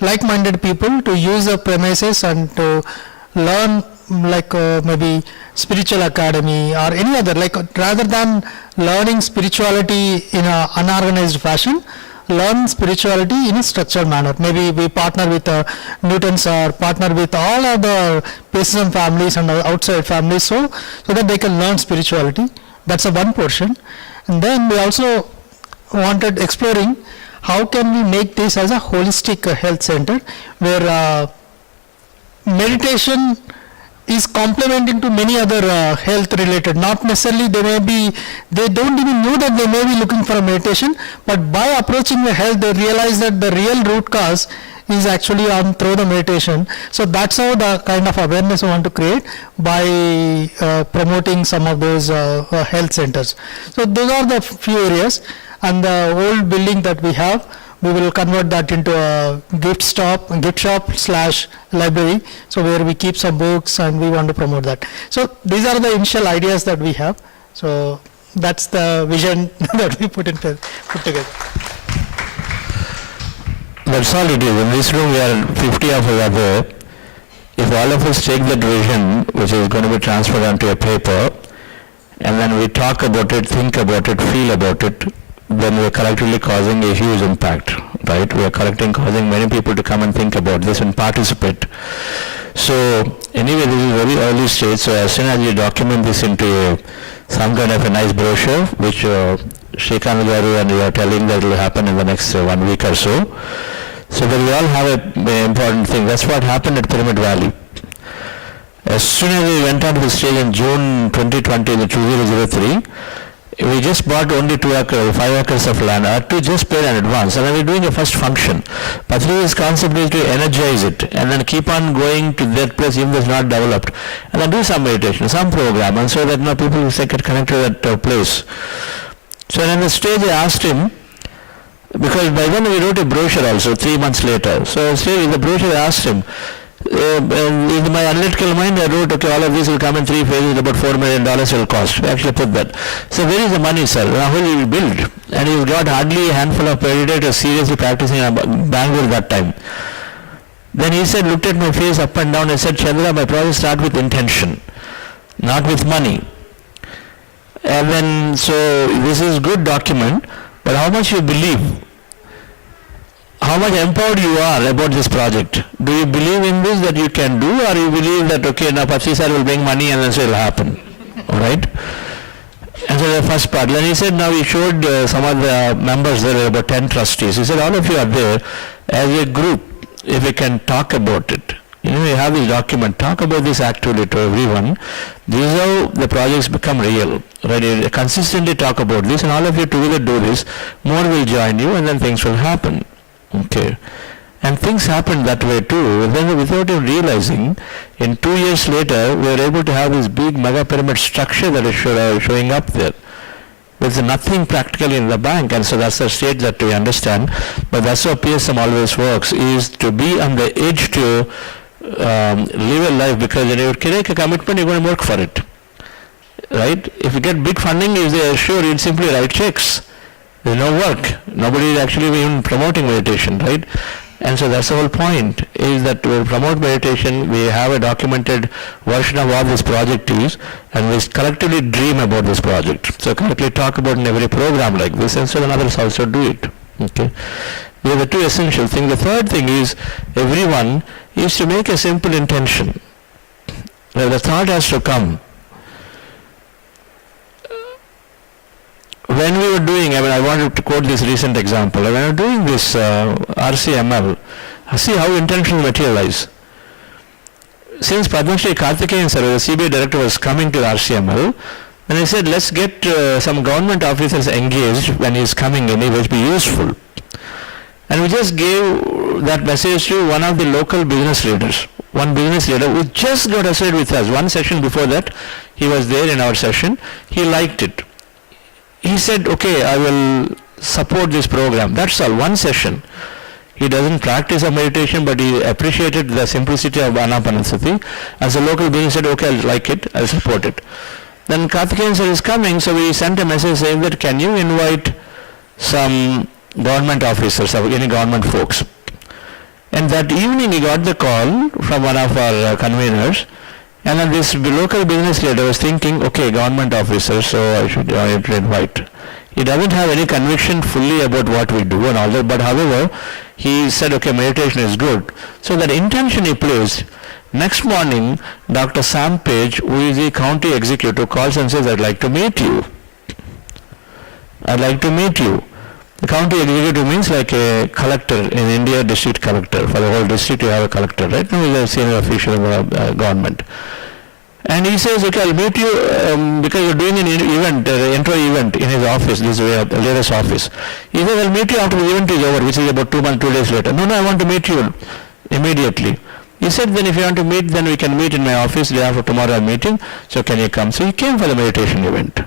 like-minded people to use the premises and to learn, like maybe spiritual academy or any other, like rather than learning spirituality in an unorganized fashion, learn spirituality in a structured manner. Maybe we partner with Newtons or partner with all of the PSSM families and outside families so that they can learn spirituality. That's a one portion. And then we also wanted exploring how can we make this as a holistic health center where meditation is complementing to many other health related, not necessarily they don't even know that they may be looking for a meditation, but by approaching the health they realize that the real root cause is actually through the meditation. So that's how the kind of awareness we want to create by promoting some of those health centers. So those are the few areas. And the old building that we have, we will convert that into a gift shop / library, so where we keep some books and we want to promote that. So these are the initial ideas that we have. So that's the vision that we put together. That's all it is. In this room we are 50 of us are there. If all of us take that vision, which is going to be transferred onto a paper, and then we talk about it, think about it, feel about it, then we are collectively causing a huge impact, right? We are causing many people to come and think about this and participate. So anyway, this is very early stage, so as soon as you document this into some kind of a nice brochure, which Shrikant Garu and you are telling that will happen in the next 1 week or so, so that we all have an important thing. That's what happened at Pyramid Valley. As soon as we went onto the stage in June 2020, in the 2003, we just bought only 5 acres of land, or to just pay in advance, and then we're doing a first function. Patriji's concept is to energize it, and then keep on going to that place even though it's not developed, and then do some meditation, some program, and so that people get connected to that place. So on the stage I asked him, because by then we wrote a brochure also, 3 months later. So in the brochure I asked him, in my analytical mind I wrote, okay, all of this will come in 3 phases, about $4 million will cost. We actually put that. So where is the money, sir? How will you build? And he's got hardly a handful of meditators seriously practicing in Bangalore that time. Then he said, looked at my face up and down and said, Chandra, my project starts with intention, not with money. And then, so this is good document, but how much you believe? How much empowered you are about this project? Do you believe in this that you can do, or you believe that, okay, now Patriji sir will bring money and then so it will happen? All right? And so the first part. Then he said, now he showed some of the members, there were about 10 trustees. He said, all of you are there as a group, if we can talk about it. You have this document, talk about this actively to everyone. This is how the projects become real. Right? You consistently talk about this, and all of you together do this, more will join you, and then things will happen. Okay. And things happened that way too. Then without even realizing, in 2 years later, we were able to have this big mega pyramid structure that is showing up there. There's nothing practically in the bank, and so that's the stage that we understand. But that's how PSM always works, is to be on the edge to live a life, because when you take a commitment, you're going to work for it. Right? If you get big funding, if they are sure, you'd simply write checks. There's no work. Nobody is actually even promoting meditation, right? And so that's the whole point, is that we promote meditation, we have a documented version of what this project is, and we collectively dream about this project. So collectively talk about in every program like this, and so then others also do it. Okay. These are the two essential things. The third thing is everyone is to make a simple intention. Now the thought has to come. When we were doing, I wanted to quote this recent example. When we were doing this RCML, see how intentions materialize. Since Patriji Karthikeyan sir, the CBI director, was coming to RCML, and I said, let's get some government officers engaged when he's coming in, it will be useful. And we just gave that message to one of the local business leaders. One business leader who just got associated with us. One session before that, he was there in our session. He liked it. He said, okay, I will support this program. That's all, one session. He doesn't practice a meditation, but he appreciated the simplicity of Anapanasati. As a local being, he said, okay, I'll like it, I'll support it. Then Karthikeyan sir is coming, so we sent a message saying that, can you invite some government officers, or any government folks? And that evening he got the call from one of our conveners, and then this local business leader was thinking, okay, government officers, so I should invite. He doesn't have any conviction fully about what we do and all that, but however, he said, okay, meditation is good. So that intention he placed. Next morning, Dr. Sam Page, who is the county executive, calls and says, I'd like to meet you. I'd like to meet you. The county executive means like a collector in India, district collector. For the whole district you have a collector, right? No, he's a senior official of the government. And he says, okay, I'll meet you because you're doing an event, intro event in his office, this latest office. He says, I'll meet you after the event is over, which is about 2 days later. No, I want to meet you immediately. He said, then if you want to meet, then we can meet in my office. Day after tomorrow I'm meeting, so can you come? So he came for the meditation event.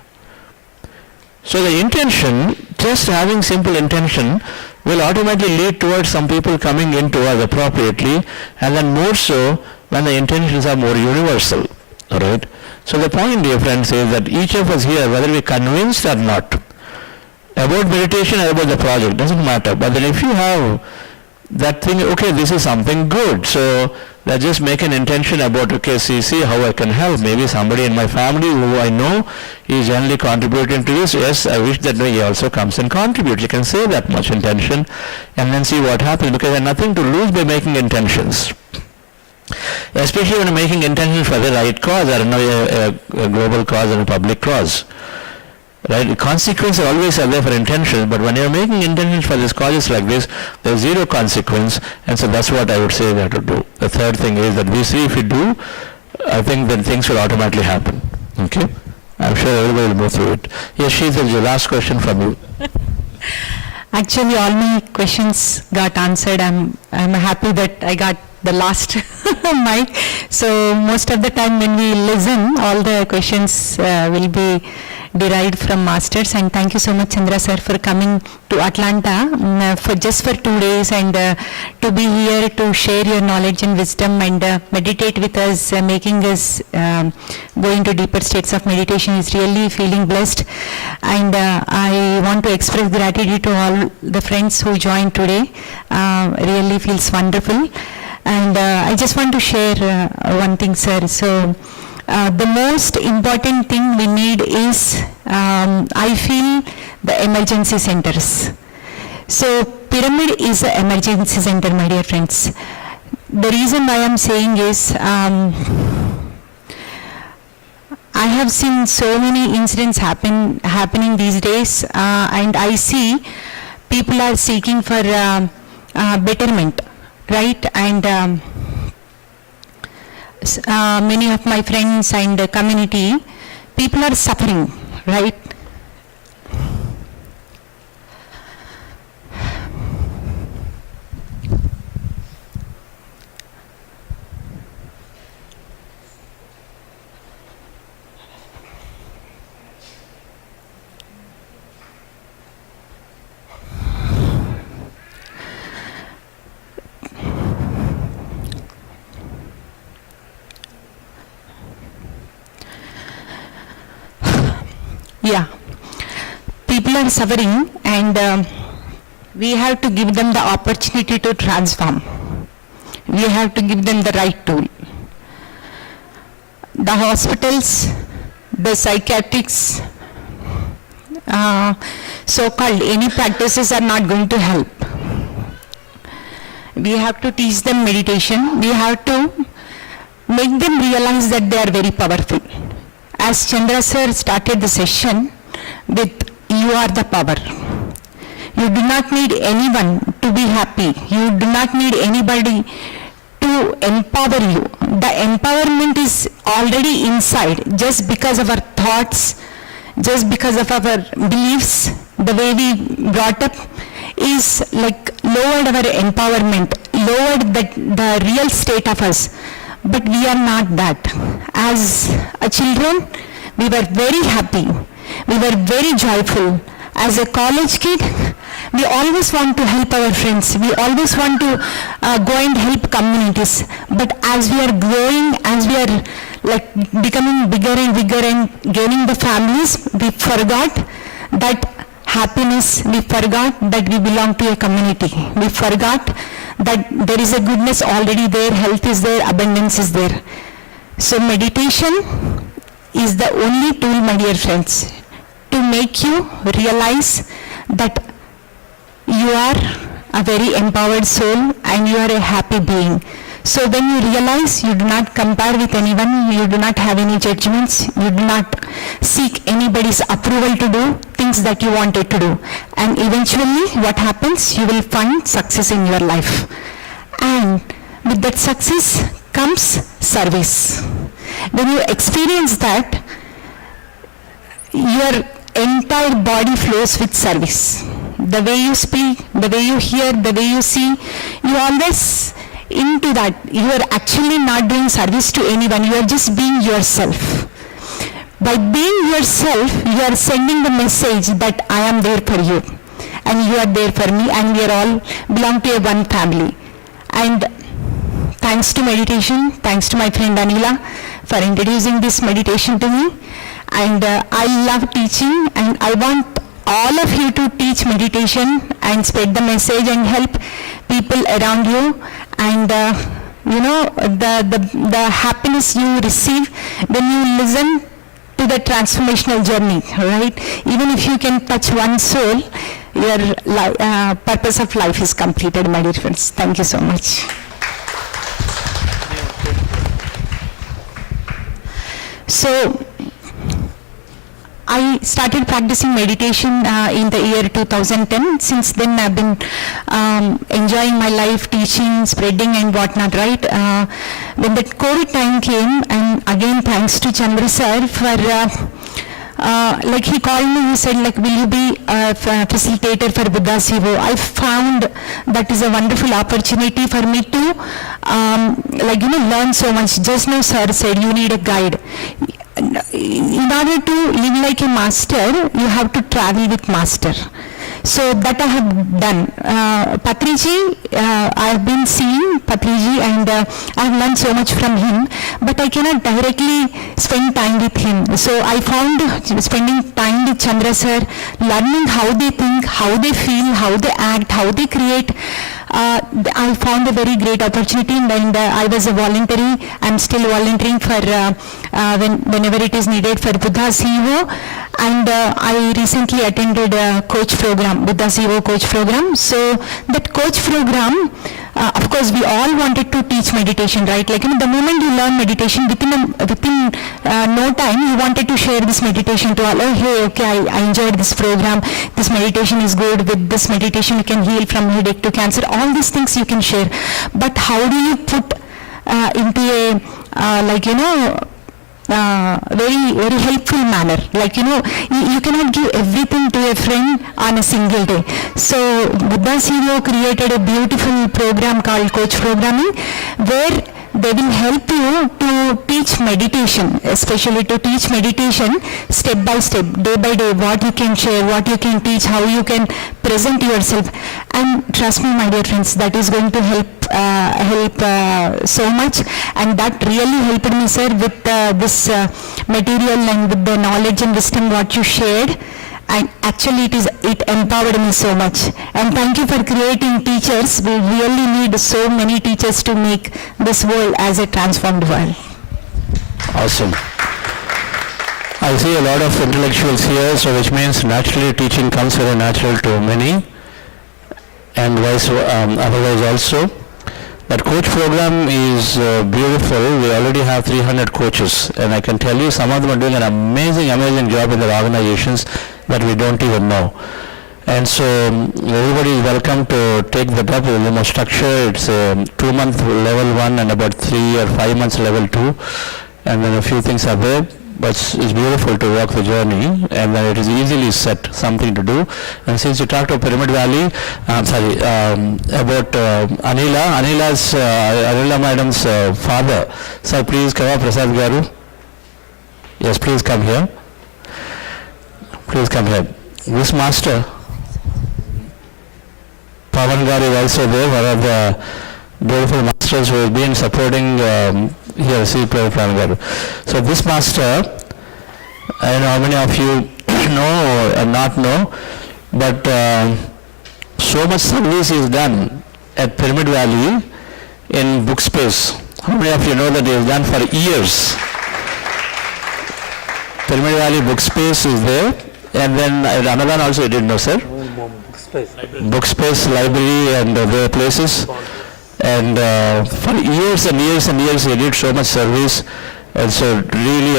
So the intention, just having simple intention, will automatically lead towards some people coming into us appropriately, and then more so when the intentions are more universal. Alright? So the point, dear friends, is that each of us here, whether we're convinced or not, about meditation or about the project, doesn't matter. But then if you have that thing, okay, this is something good, so let's just make an intention about, okay, see how I can help. Maybe somebody in my family who I know is generally contributing to this. Yes, I wish that he also comes and contributes. You can say that much intention and then see what happens, because there's nothing to lose by making intentions. Especially when you're making intentions for the right cause, or a global cause or a public cause. Right? The consequences always are there for intentions, but when you're making intentions for these causes like this, there's zero consequence, and so that's what I would say we have to do. The third thing is that we see if we do, I think then things will automatically happen. Okay? I'm sure everybody will move through it. Yes, Sheetal, your last question from you. Actually, all my questions got answered. I'm happy that I got the last mic. So most of the time when we listen, all the questions will be derived from masters. And thank you so much, Chandra sir, for coming to Atlanta for 2 days and to be here to share your knowledge and wisdom and meditate with us, making us go into deeper states of meditation. Is really feeling blessed. And I want to express gratitude to all the friends who joined today. Really feels wonderful. And I just want to share one thing, sir. So the most important thing we need is, I feel, the emergency centers. So pyramid is an emergency center, my dear friends. The reason why I'm saying is, I have seen so many incidents happening these days, and I see people are seeking for betterment, right? And many of my friends and the community, people are suffering, right? Yeah, people are suffering, and we have to give them the opportunity to transform. We have to give them the right tool. The hospitals, the psychiatrics, so-called any practices are not going to help. we have to teach them meditation. We have to make them realize that they are very powerful. As Chandra sir started the session with, you are the power. You do not need anyone to be happy. You do not need anybody to empower you. The empowerment is already inside, just because of our thoughts, just because of our beliefs, the way we brought up is like lowered our empowerment, lowered the real state of us. But we are not that. As a children, we were very happy. We were very joyful. As a college kid, we always want to help our friends. We always want to go and help communities. But as we are growing, as we are like becoming bigger and bigger and gaining the families, we forgot that happiness. We forgot that we belong to a community. We forgot that there is a goodness already there, health is there, abundance is there. So meditation is the only tool, my dear friends, to make you realize that you are a very empowered soul and you are a happy being. So when you realize you do not compare with anyone, you do not have any judgments, you do not seek anybody's approval to do things that you wanted to do. And eventually what happens? You will find success in your life. And with that success comes service. When you experience that, your entire body flows with service. The way you speak, the way you hear, the way you see, you always into that. You are actually not doing service to anyone, you are just being yourself. By being yourself, you are sending the message that I am there for you and you are there for me and we are all belong to a one family. And thanks to meditation, thanks to my friend Anila for introducing this meditation to me. And I love teaching and I want all of you to teach meditation and spread the message and help people around you. And you know, the happiness you receive when you listen to the transformational journey, right? Even if you can touch one soul, your purpose of life is completed, my dear friends. Thank you so much. So, I started practicing meditation in the year 2010. Since then, I've been enjoying my life, teaching, spreading and whatnot, right? When the COVID time came, and again, thanks to Chandra sir for, like he called me, he said, like, will you be a facilitator for Buddha Sivo? I found that is a wonderful opportunity for me to, like, you know, learn so much. Just now, sir said, you need a guide. In order to live like a master, you have to travel with master. So that I have done. Patriji, I have been seeing Patriji and I have learned so much from him, but I cannot directly spend time with him. So I found spending time with Chandra sir, learning how they think, how they feel, how they act, how they create. I found a very great opportunity, and I was a voluntary. I'm still volunteering for whenever it is needed for Buddha CEO. And I recently attended a coach program, Buddha CEO coach program. So that coach program, of course, we all wanted to teach meditation, right? Like, you know, the moment you learn meditation, within no time, you wanted to share this meditation to all. Oh, hey, okay, I enjoyed this program. This meditation is good. With this meditation, you can heal from headache to cancer. All these things you can share. But how do you put into a, like, you know, very, very helpful manner. Like, you know, you cannot give everything to a friend on a single day. So Buddha CEO created a beautiful program called Coach Programming, where they will help you to teach meditation, especially to teach meditation step by step, day by day, what you can share, what you can teach, how you can present yourself. And trust me, my dear friends, that is going to help so much. And that really helped me, sir, with this material and with the knowledge and wisdom what you shared. And actually it empowered me so much. And thank you for creating teachers. We really need so many teachers to make this world as a transformed world. Awesome. I see a lot of intellectuals here, so which means naturally teaching comes very natural to many, and otherwise also. That coach program is beautiful. We already have 300 coaches, and I can tell you some of them are doing an amazing job in their organizations that we don't even know. And so everybody is welcome to take the up. The most structure, it's a 2-month level 1 and about 3 or 5 months level 2, and then a few things are there. But it's beautiful to walk the journey, and then it is easily set, something to do. And since you talked about Pyramid Valley, about Anila Madam's father. Sir, please come up, Prasad Garu. Yes, please come here. Please come here. This master, Pavan Garu, is also there, one of the beautiful masters who has been supporting here, see Pavan Garu. So this master, I don't know how many of you know or not know, but so much service is done at Pyramid Valley in book space. How many of you know that he has done for years? Pyramid Valley book space is there, and then another also you didn't know, sir? Book space, library, and other places. And for years and years and years he did so much service. And so really,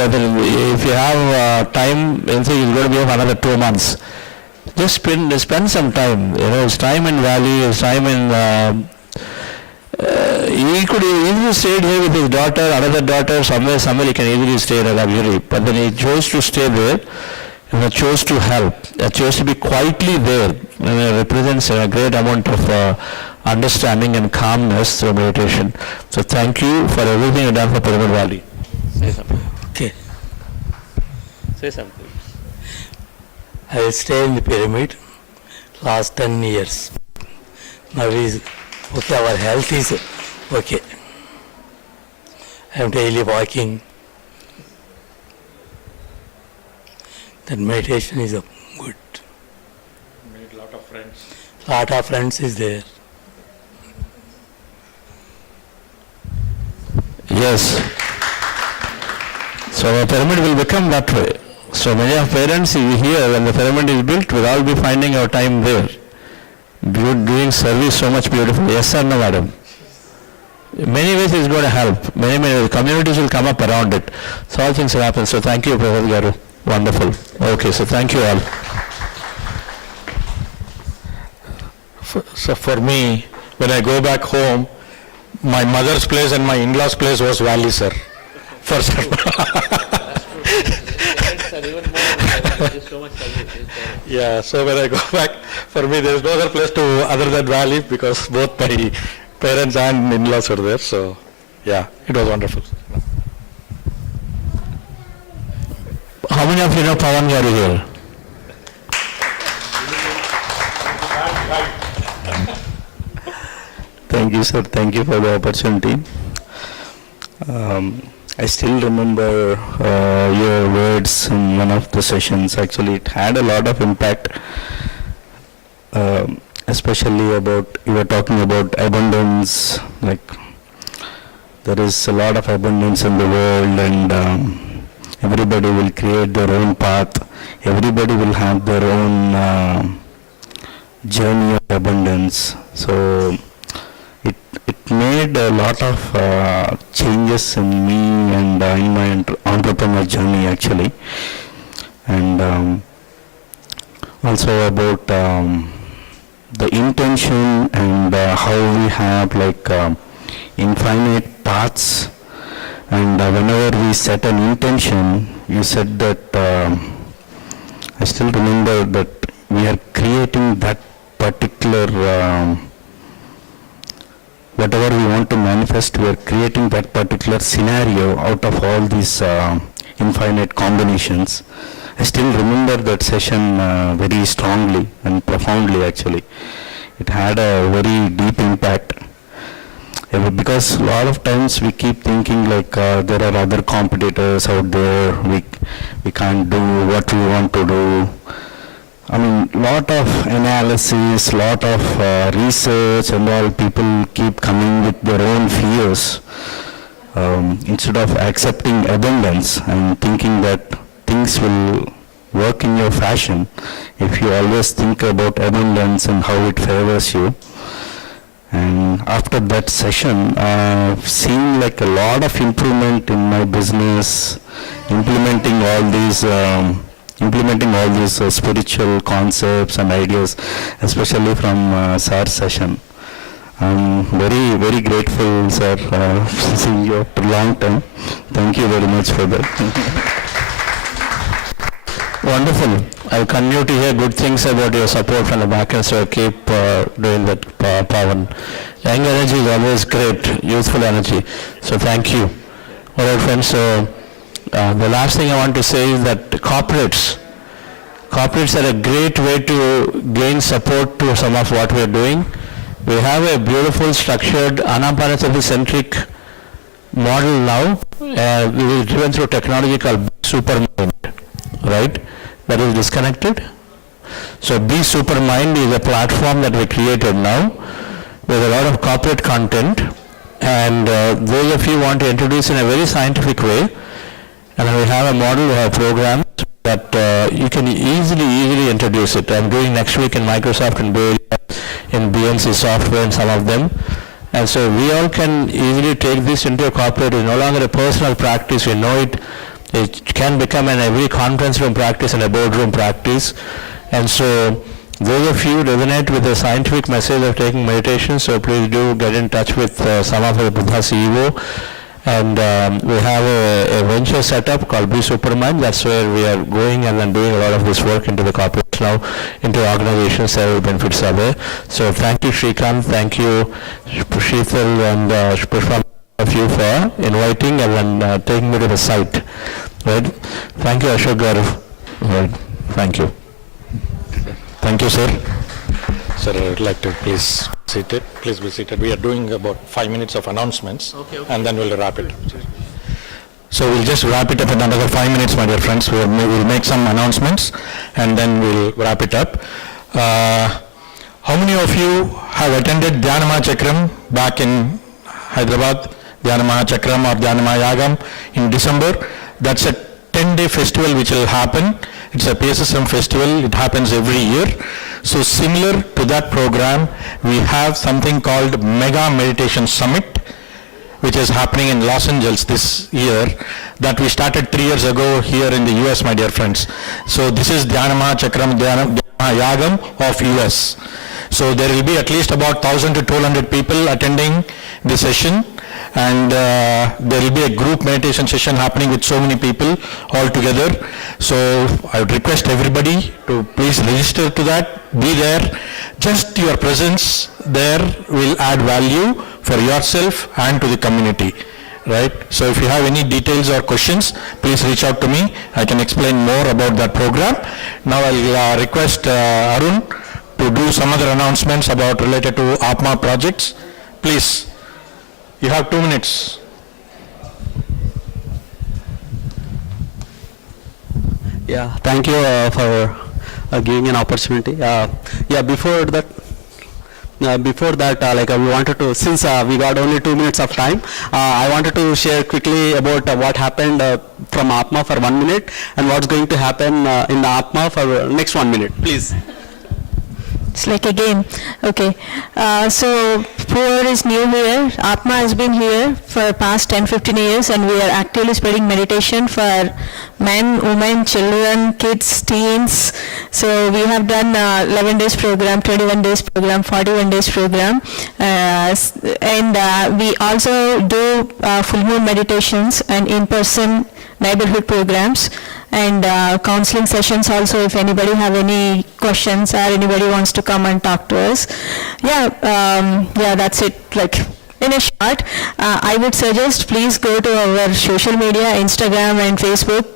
if you have time, I think it's going to be for another 2 months. Just spend some time. It's time in Valley, it's time in... he could easily stay here with his daughter, another daughter, somewhere he can easily stay in a luxury. But then he chose to stay there, and he chose to help. He chose to be quietly there, and it represents a great amount of understanding and calmness through meditation. So thank you for everything you've done for Pyramid Valley. Say something. Okay. Say something. I stay in the pyramid last 10 years. Now is okay, our health is okay. I am daily walking. Then meditation is good. Made a lot of friends. Lot of friends is there. Yes. So a pyramid will become that way. So many of parents here, when the pyramid is built, will all be finding our time there. Doing service so much beautiful. Yes or no, madam? In many ways it's going to help. Many communities will come up around it. So all things will happen. So thank you, Professor Garu. Wonderful. Okay, so thank you all. So for me, when I go back home, my mother's place and my in-laws' place was Valley, sir. First. Yeah, so when I go back, for me there is no other place other than Valley, because both my parents and in-laws were there. So yeah, it was wonderful. How many of you know Pavan Garu here? Thank you, sir. Thank you for the opportunity. I still remember your words in one of the sessions. Actually, it had a lot of impact, especially about, you were talking about abundance, like there is a lot of abundance in the world, and everybody will create their own path. Everybody will have their own journey of abundance. So it made a lot of changes in me and in my entrepreneur journey, actually. And also about the intention and how we have like infinite paths, and whenever we set an intention, you said that I still remember that we are creating that particular whatever we want to manifest, we are creating that particular scenario out of all these infinite combinations. I still remember that session very strongly and profoundly, actually. It had a very deep impact. Because a lot of times we keep thinking like there are other competitors out there, we can't do what we want to do. I mean, lot of analysis, lot of research and all, people keep coming with their own fears instead of accepting abundance and thinking that things will work in your fashion. If you always think about abundance and how it favors you, And after that session, seeing like a lot of improvement in my business, implementing all these spiritual concepts and ideas, especially from sir's session. I'm very, very grateful, sir, seeing you after a long time. Thank you very much for that. Wonderful. I'll continue to hear good things about your support from the back end, so keep doing that, Pawan. Young energy is always great, youthful energy. So thank you. All right, friends. So the last thing I want to say is that corporates are a great way to gain support to some of what we're doing. We have a beautiful, structured, anapanasati-centric model now. We will driven through technology called Supermind, right? That is disconnected. So Be Supermind is a platform that we created now with a lot of corporate content, and those of you who want to introduce in a very scientific way, and we have a model, we have programs that you can easily introduce it. I'm doing next week in Microsoft and in BNC software and some of them. And so we all can easily take this into a corporate. It's no longer a personal practice. We know it. It can become an every conference room practice and a boardroom practice. And so those of you resonate with the scientific message of taking meditation, so please do get in touch with some of the Buddha CEO. And we have a venture setup called Be Supermind. That's where we are going and then doing a lot of this work into the corporates now, into organizations, several benefits are there. So thank you, Shrikant. Thank you, Sheetal and Pushpa, of you for inviting and then taking me to the site. Right? Thank you, Ashok Gaurav. Right. Thank you. Thank you, sir. Sir, I would like to please seated. Please be seated. We are doing about 5 minutes of announcements, and then we'll wrap it up. So we'll just wrap it up in another 5 minutes, my dear friends. We'll make some announcements, and then we'll wrap it up. How many of you have attended Dhyanama Chakram back in Hyderabad? Dhyanama Chakram or Dhyanama Yagam in December. That's a 10-day festival which will happen. It's a PSSM festival. It happens every year. So similar to that program, we have something called Mega Meditation Summit, which is happening in Los Angeles this year, that we started 3 years ago here in the US, my dear friends. So this is Dhyanama Chakram Dhyanama Yagam of US. So there will be at least about 1,000 to 1,200 people attending the session, and there will be a group meditation session happening with so many people all together. So I would request everybody to please register to that, be there. Just your presence there will add value for yourself and to the community, right? So if you have any details or questions, please reach out to me. I can explain more about that program. Now I'll request Arun to do some other announcements about related to APMA projects. Please, you have 2 minutes. Yeah, thank you for giving an opportunity. Before that, like we wanted to, since we got only 2 minutes of time, I wanted to share quickly about what happened from APMA for 1 minute and what's going to happen in the APMA for next 1 minute, please. It's like a game. Okay. So whoever is new here, APMA has been here for past 10-15 years, and we are actively spreading meditation for men, women, children, kids, teens. So we have done 11 days program, 21 days program, 41 days program, and we also do full moon meditations and in-person neighborhood programs, and counseling sessions also, if anybody have any questions or anybody wants to come and talk to us. That's it. Like in a short, I would suggest please go to our social media, Instagram and Facebook,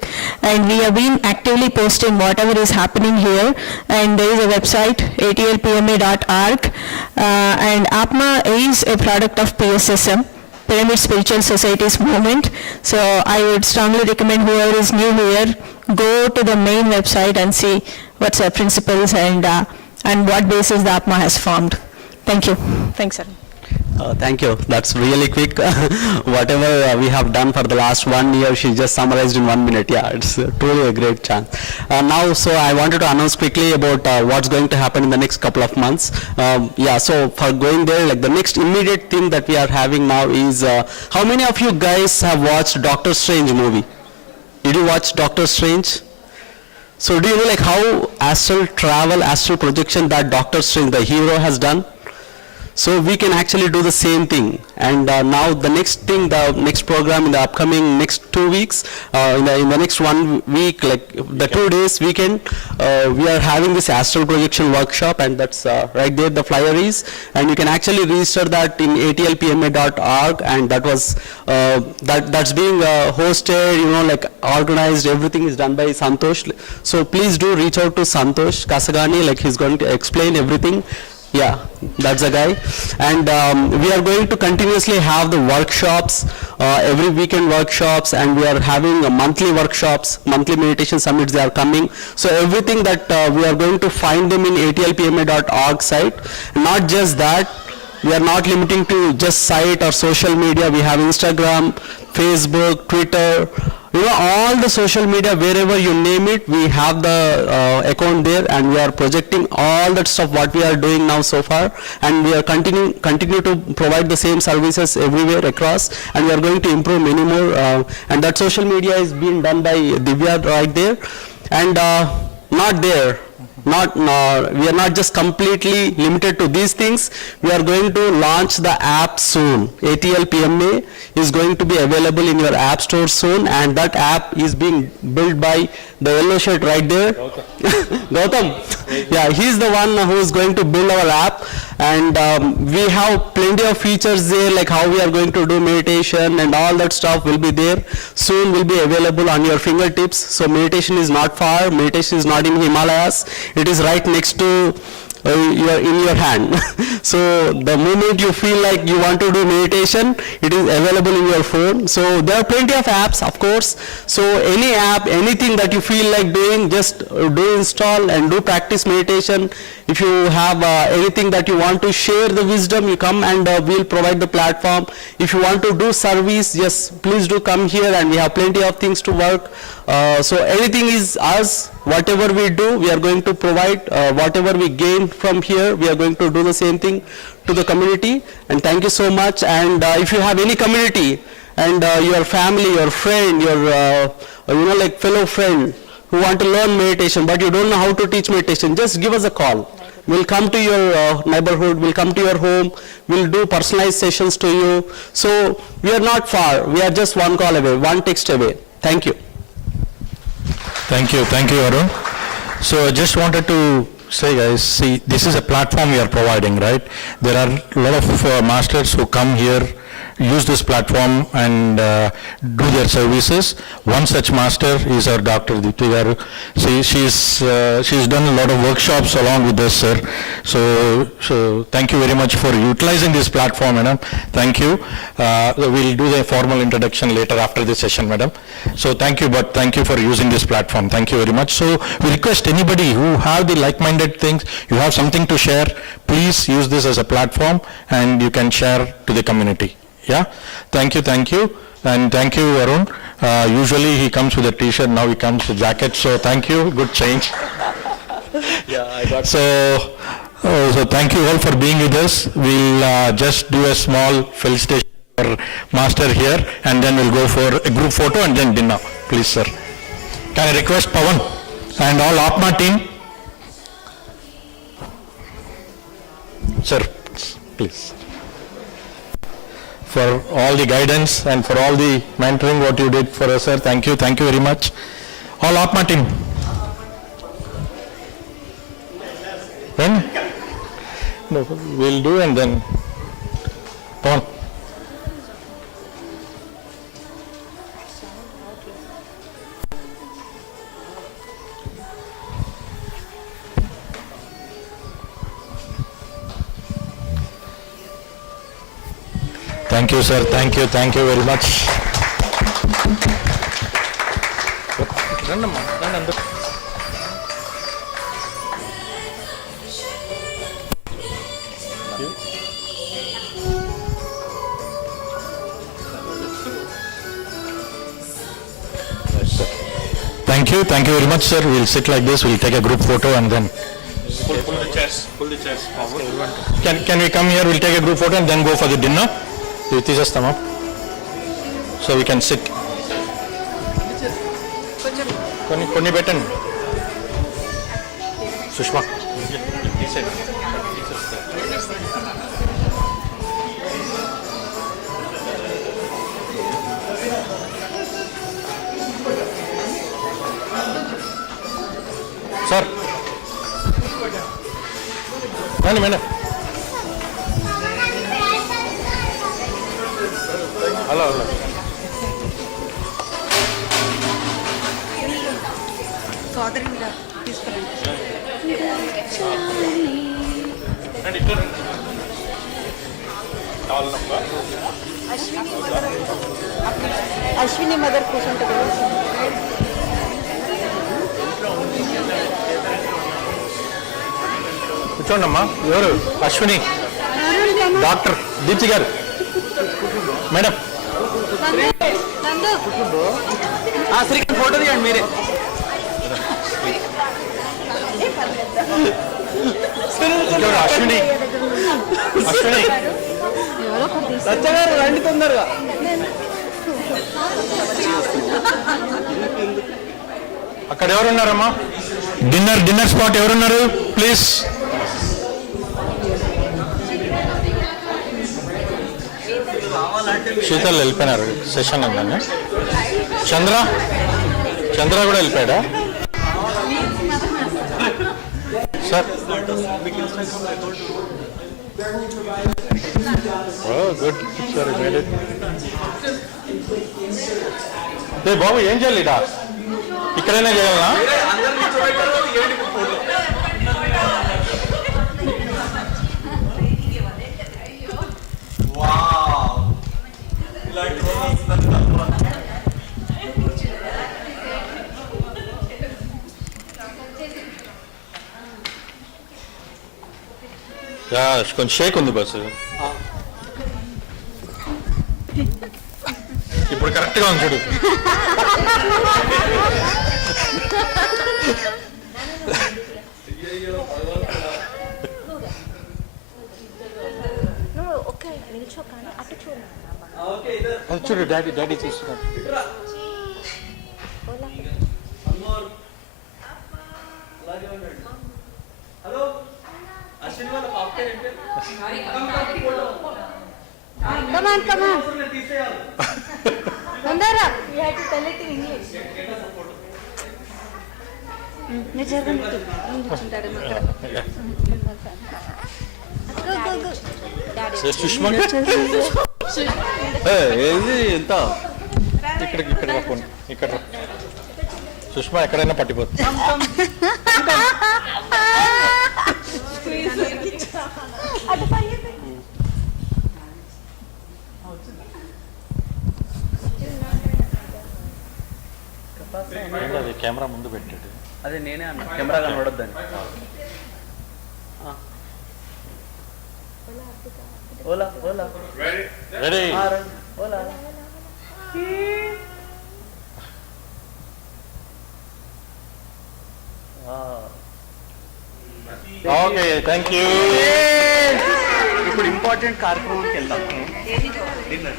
and we have been actively posting whatever is happening here, and there is a website, atlpma.org, and APMA is a product of PSSM, Pyramid Spiritual Society's movement. So I would strongly recommend whoever is new here, go to the main website and see what's our principles and what basis the APMA has formed. Thank you. Thanks, sir. Thank you. That's really quick. Whatever we have done for the last 1 year, she just summarized in 1 minute. Yeah, it's truly a great chance. Now, so I wanted to announce quickly about what's going to happen in the next couple of months. Yeah, so for going there, like the next immediate thing that we are having now is, how many of you guys have watched Doctor Strange movie? Did you watch Doctor Strange? So do you know like how astral travel, astral projection that Doctor Strange, the hero, has done? So we can actually do the same thing. And now the next thing, the next program in the upcoming next 2 weeks, in the next 1 week, like the 2 days weekend, we are having this astral projection workshop, and that's right there the flyer is. And you can actually register that in atlpma.org, and that was that's being hosted, you know, like organized. Everything is done by Santosh. So please do reach out to Santosh Kasagani, like he's going to explain everything. Yeah, that's the guy. And we are going to continuously have the workshops, every weekend workshops, and we are having monthly workshops, monthly meditation summits, they are coming. So everything that we are going to find them in atlpma.org site. Not just that, we are not limiting to just site or social media. We have Instagram, Facebook, Twitter, you know, all the social media, wherever you name it, we have the account there, and we are projecting all that stuff what we are doing now so far, and we are continue to provide the same services everywhere across, and we are going to improve many more, and that social media is being done by Divya right there. And we are not just completely limited to these things. We are going to launch the app soon. ATL PMA is going to be available in your app store soon, and that app is being built by the yellow shirt right there. Gautam. Yeah, he's the one who is going to build our app, and we have plenty of features there, like how we are going to do meditation, and all that stuff will be there. Soon will be available on your fingertips. So meditation is not far. Meditation is not in Himalayas. It is right next to in your hand. So the moment you feel like you want to do meditation, it is available in your phone. So there are plenty of apps, of course. So any app, anything that you feel like doing, just do install and do practice meditation. If you have anything that you want to share the wisdom, you come, and we'll provide the platform. If you want to do service, yes, please do come here, and we have plenty of things to work. So anything is us. Whatever we do, we are going to provide. Whatever we gain from here, we are going to do the same thing to the community. And thank you so much. And if you have any community, and your family, your friend, your like fellow friend who want to learn meditation, but you don't know how to teach meditation, just give us a call. We'll come to your neighborhood, we'll come to your home, we'll do personalized sessions to you. So we are not far, we are just one call away, one text away. Thank you. Thank you, Arun. So I just wanted to say, guys, see, this is a platform we are providing, right? There are a lot of masters who come here, use this platform, and do their services. One such master is our Dr. Deepti Garu. She's done a lot of workshops along with us, sir. So thank you very much for utilizing this platform, madam. Thank you. We'll do the formal introduction later after this session, madam. So thank you, but thank you for using this platform. Thank you very much. So we request anybody who have the like-minded things, you have something to share, please use this as a platform, and you can share to the community. Yeah, thank you, and thank you, Arun. Usually he comes with a t-shirt, now he comes with a jacket, so thank you, good change. Yeah, I got so thank you all for being with us. We'll just do a small felicitation for Master here, and then we'll go for a group photo and then dinner. Please, sir. Can I request Pawan and all APMA team? Sir, please. For all the guidance and for all the mentoring what you did for us, sir. Thank you very much. All APMA team. When? No, we'll do and then. Pawan. Thank you, sir. Thank you very much. Thank you very much, sir. We'll sit like this, we'll take a group photo and then... Pull the chairs forward. Can we come here, we'll take a group photo and then go for the dinner? You teach us them up. So we can sit. Konni betten. Sushma. Sir. Madam. Hello. సోదరునిగా Ashwini mother కూర్చుంటుంది. కూర్చోండమ్మా. ఎవరు? Ashwini. Doctor Deepti గారు. Madam. Srikanth photo తీయండి మీరే. అశ్విని. సత్యగారు రండి తొందరగా. అక్కడ ఎవరున్నారమ్మా? డిన్నర్ స్పాట్ ఎవరున్నారు ప్లీజ్? శీతల్ వెళ్ళిపోయినారు, సెషన్ ఉందండి. చంద్ర కూడా వెళ్ళిపోయాడా సార్? గుడ్ సార్, ఏ బాబు ఏం చేయాలి ఇక్కడైనా చేయాలా? కొంచెం షేక్ ఉంది బస్సు. ఇప్పుడు కరెక్ట్గా ఉంది చూడు. అది చూడు, డాడీ తీసుకున్నాడు. Come on. Chandra, you have to tell it in English. నేను జరగండి. సుష్మా ఏది ఎంత ఇక్కడ పోండి. ఇక్కడ సుష్మా ఎక్కడైనా పట్టిపోతుంది. అది కెమెరా ముందు పెట్టాడు. అదే నేనే అన్నా కెమెరా కనబడొద్దని. ఓలా రెడీ. ఓలా ఓకే, థ్యాంక్ యూ. ఇప్పుడు ఇంపార్టెంట్ కార్యక్రమానికి వెళ్దాం. డిన్నర్.